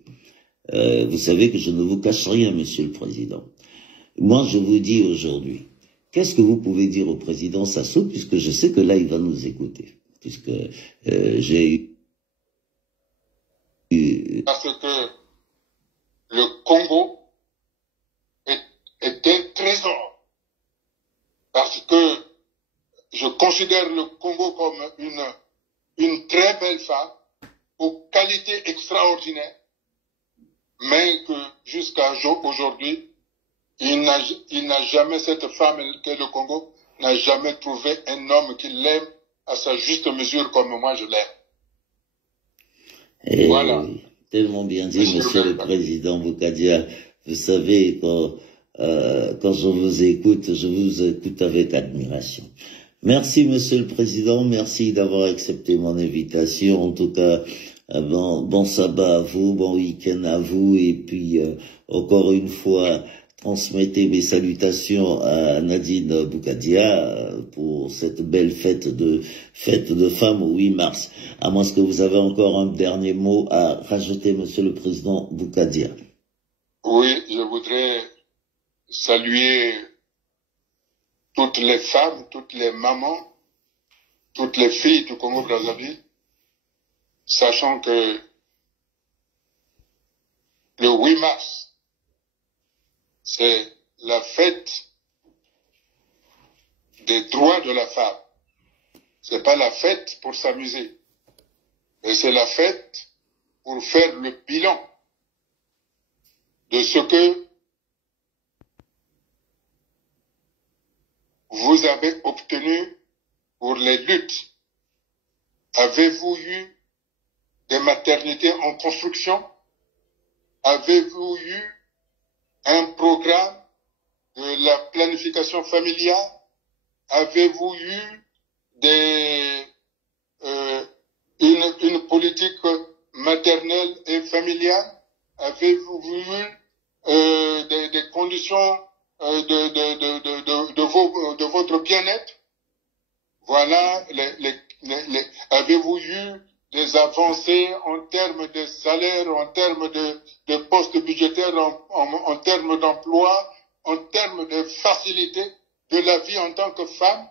Vous savez que je ne vous cache rien, Monsieur le Président. Moi, je vous dis aujourd'hui, qu'est-ce que vous pouvez dire au Président Sassou, puisque je sais que là, il va nous écouter, puisque j'ai eu... Parce que le Congo est un trésor. Parce que je considère le Congo comme une très belle femme, aux qualités extraordinaires, mais que jusqu'à aujourd'hui, il n'a jamais, cette femme que le Congo, n'a jamais trouvé un homme qui l'aime à sa juste mesure comme moi je l'aime. Et Voilà. tellement bien dit, Monsieur le Président Boukadia. Vous savez, quand je vous écoute avec admiration. Merci, Monsieur le Président, merci d'avoir accepté mon invitation. En tout cas, bon sabbat à vous, bon week-end à vous, et puis encore une fois, transmettez mes salutations à Nadine Boukadia pour cette belle fête de femmes au 8 mars. À moins que vous avez encore un dernier mot à rajouter, Monsieur le Président Boukadia. Oui, je voudrais saluer toutes les femmes, toutes les mamans, toutes les filles du Congo-Brazzaville, sachant que le 8 mars, c'est la fête des droits de la femme. C'est pas la fête pour s'amuser, mais c'est la fête pour faire le bilan de ce que vous avez obtenu pour les luttes. Avez-vous eu des maternités en construction? Avez-vous eu un programme de la planification familiale? Avez-vous eu une politique maternelle et familiale? Avez-vous eu des conditions de votre bien-être? Voilà, avez-vous eu des avancées en termes de salaire, en termes de postes budgétaires, en termes d'emploi, en termes de facilité de la vie en tant que femme?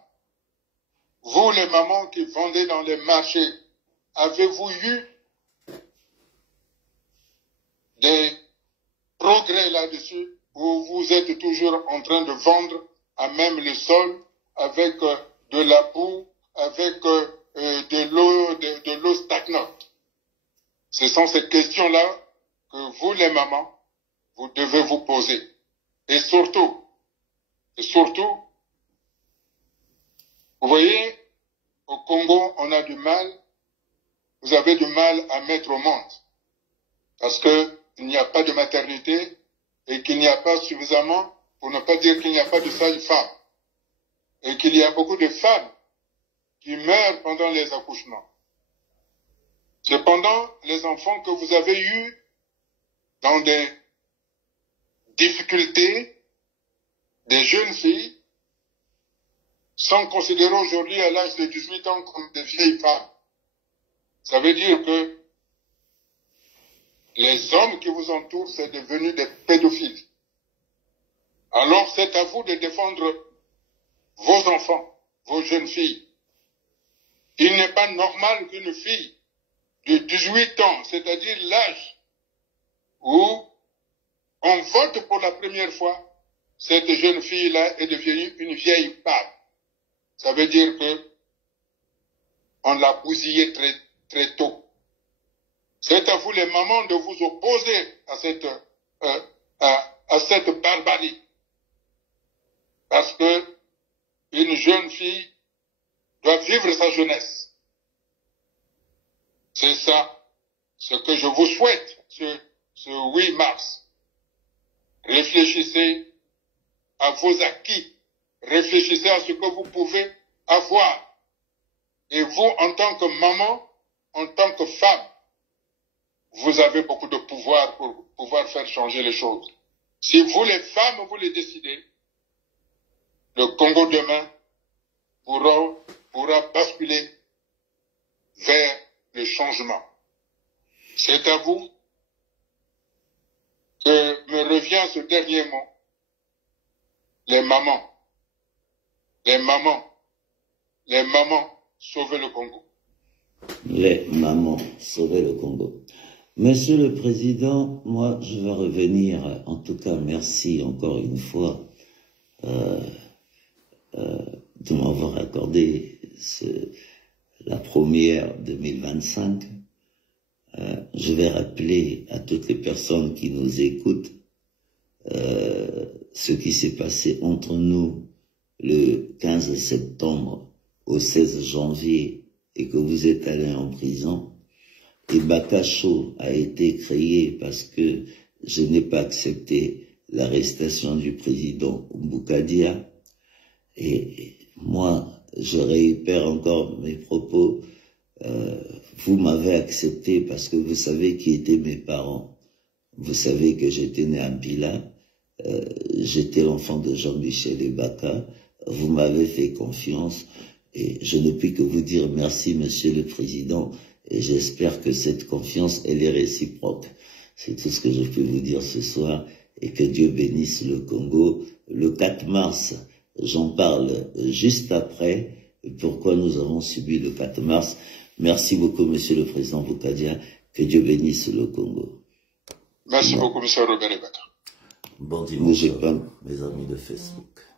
Vous, les mamans qui vendez dans les marchés, avez-vous eu des progrès là-dessus, ou vous êtes toujours en train de vendre à même le sol avec de la boue, avec de l'eau stagnante? Ce sont ces questions-là que vous, les mamans, vous devez vous poser. Et surtout, vous voyez, au Congo, on a du mal, vous avez du mal à mettre au monde, parce qu'il n'y a pas de maternité et qu'il n'y a pas suffisamment, pour ne pas dire qu'il n'y a pas de sage-femme, et qu'il y a beaucoup de femmes qui meurent pendant les accouchements. Cependant, les enfants que vous avez eus dans des difficultés, des jeunes filles, sont considérés aujourd'hui à l'âge de 18 ans comme des vieilles femmes. Ça veut dire que les hommes qui vous entourent, c'est devenu des pédophiles. Alors c'est à vous de défendre vos enfants, vos jeunes filles. Il n'est pas normal qu'une fille de 18 ans, c'est-à-dire l'âge où on vote pour la première fois, cette jeune fille-là est devenue une vieille femme. Ça veut dire que on l'a bousillée très tôt. C'est à vous les mamans de vous opposer à cette barbarie. Parce que une jeune fille doit vivre sa jeunesse. C'est ça, ce que je vous souhaite, ce 8 mars. Réfléchissez à vos acquis. Réfléchissez à ce que vous pouvez avoir. Et vous, en tant que maman, en tant que femme, vous avez beaucoup de pouvoir pour pouvoir faire changer les choses. Si vous, les femmes, vous les décidez, le Congo demain pourra basculer vers le changement. C'est à vous que me revient ce dernier mot. Les mamans, sauvez le Congo. Les mamans, sauvez le Congo. Monsieur le Président, moi je vais revenir, en tout cas merci encore une fois de m'avoir accordé la première 2025. je vais rappeler à toutes les personnes qui nous écoutent ce qui s'est passé entre nous le 15 septembre au 16 janvier et que vous êtes allé en prison. Et Bakacho a été créé parce que je n'ai pas accepté l'arrestation du président Boukadia. Et moi, je réitère encore mes propos. Vous m'avez accepté parce que vous savez qui étaient mes parents. Vous savez que j'étais né à Bila. J'étais l'enfant de Jean-Michel Ebaka. Vous m'avez fait confiance. Et je ne puis que vous dire merci, Monsieur le Président. Et j'espère que cette confiance, elle est réciproque. C'est tout ce que je peux vous dire ce soir. Et que Dieu bénisse le Congo. Le 4 mars, j'en parle juste après. Pourquoi nous avons subi le 4 mars. Merci beaucoup, Monsieur le Président Boukadia. Que Dieu bénisse le Congo. Merci beaucoup, Monsieur Robert Ebaka. Bon dimanche, mes amis de Facebook.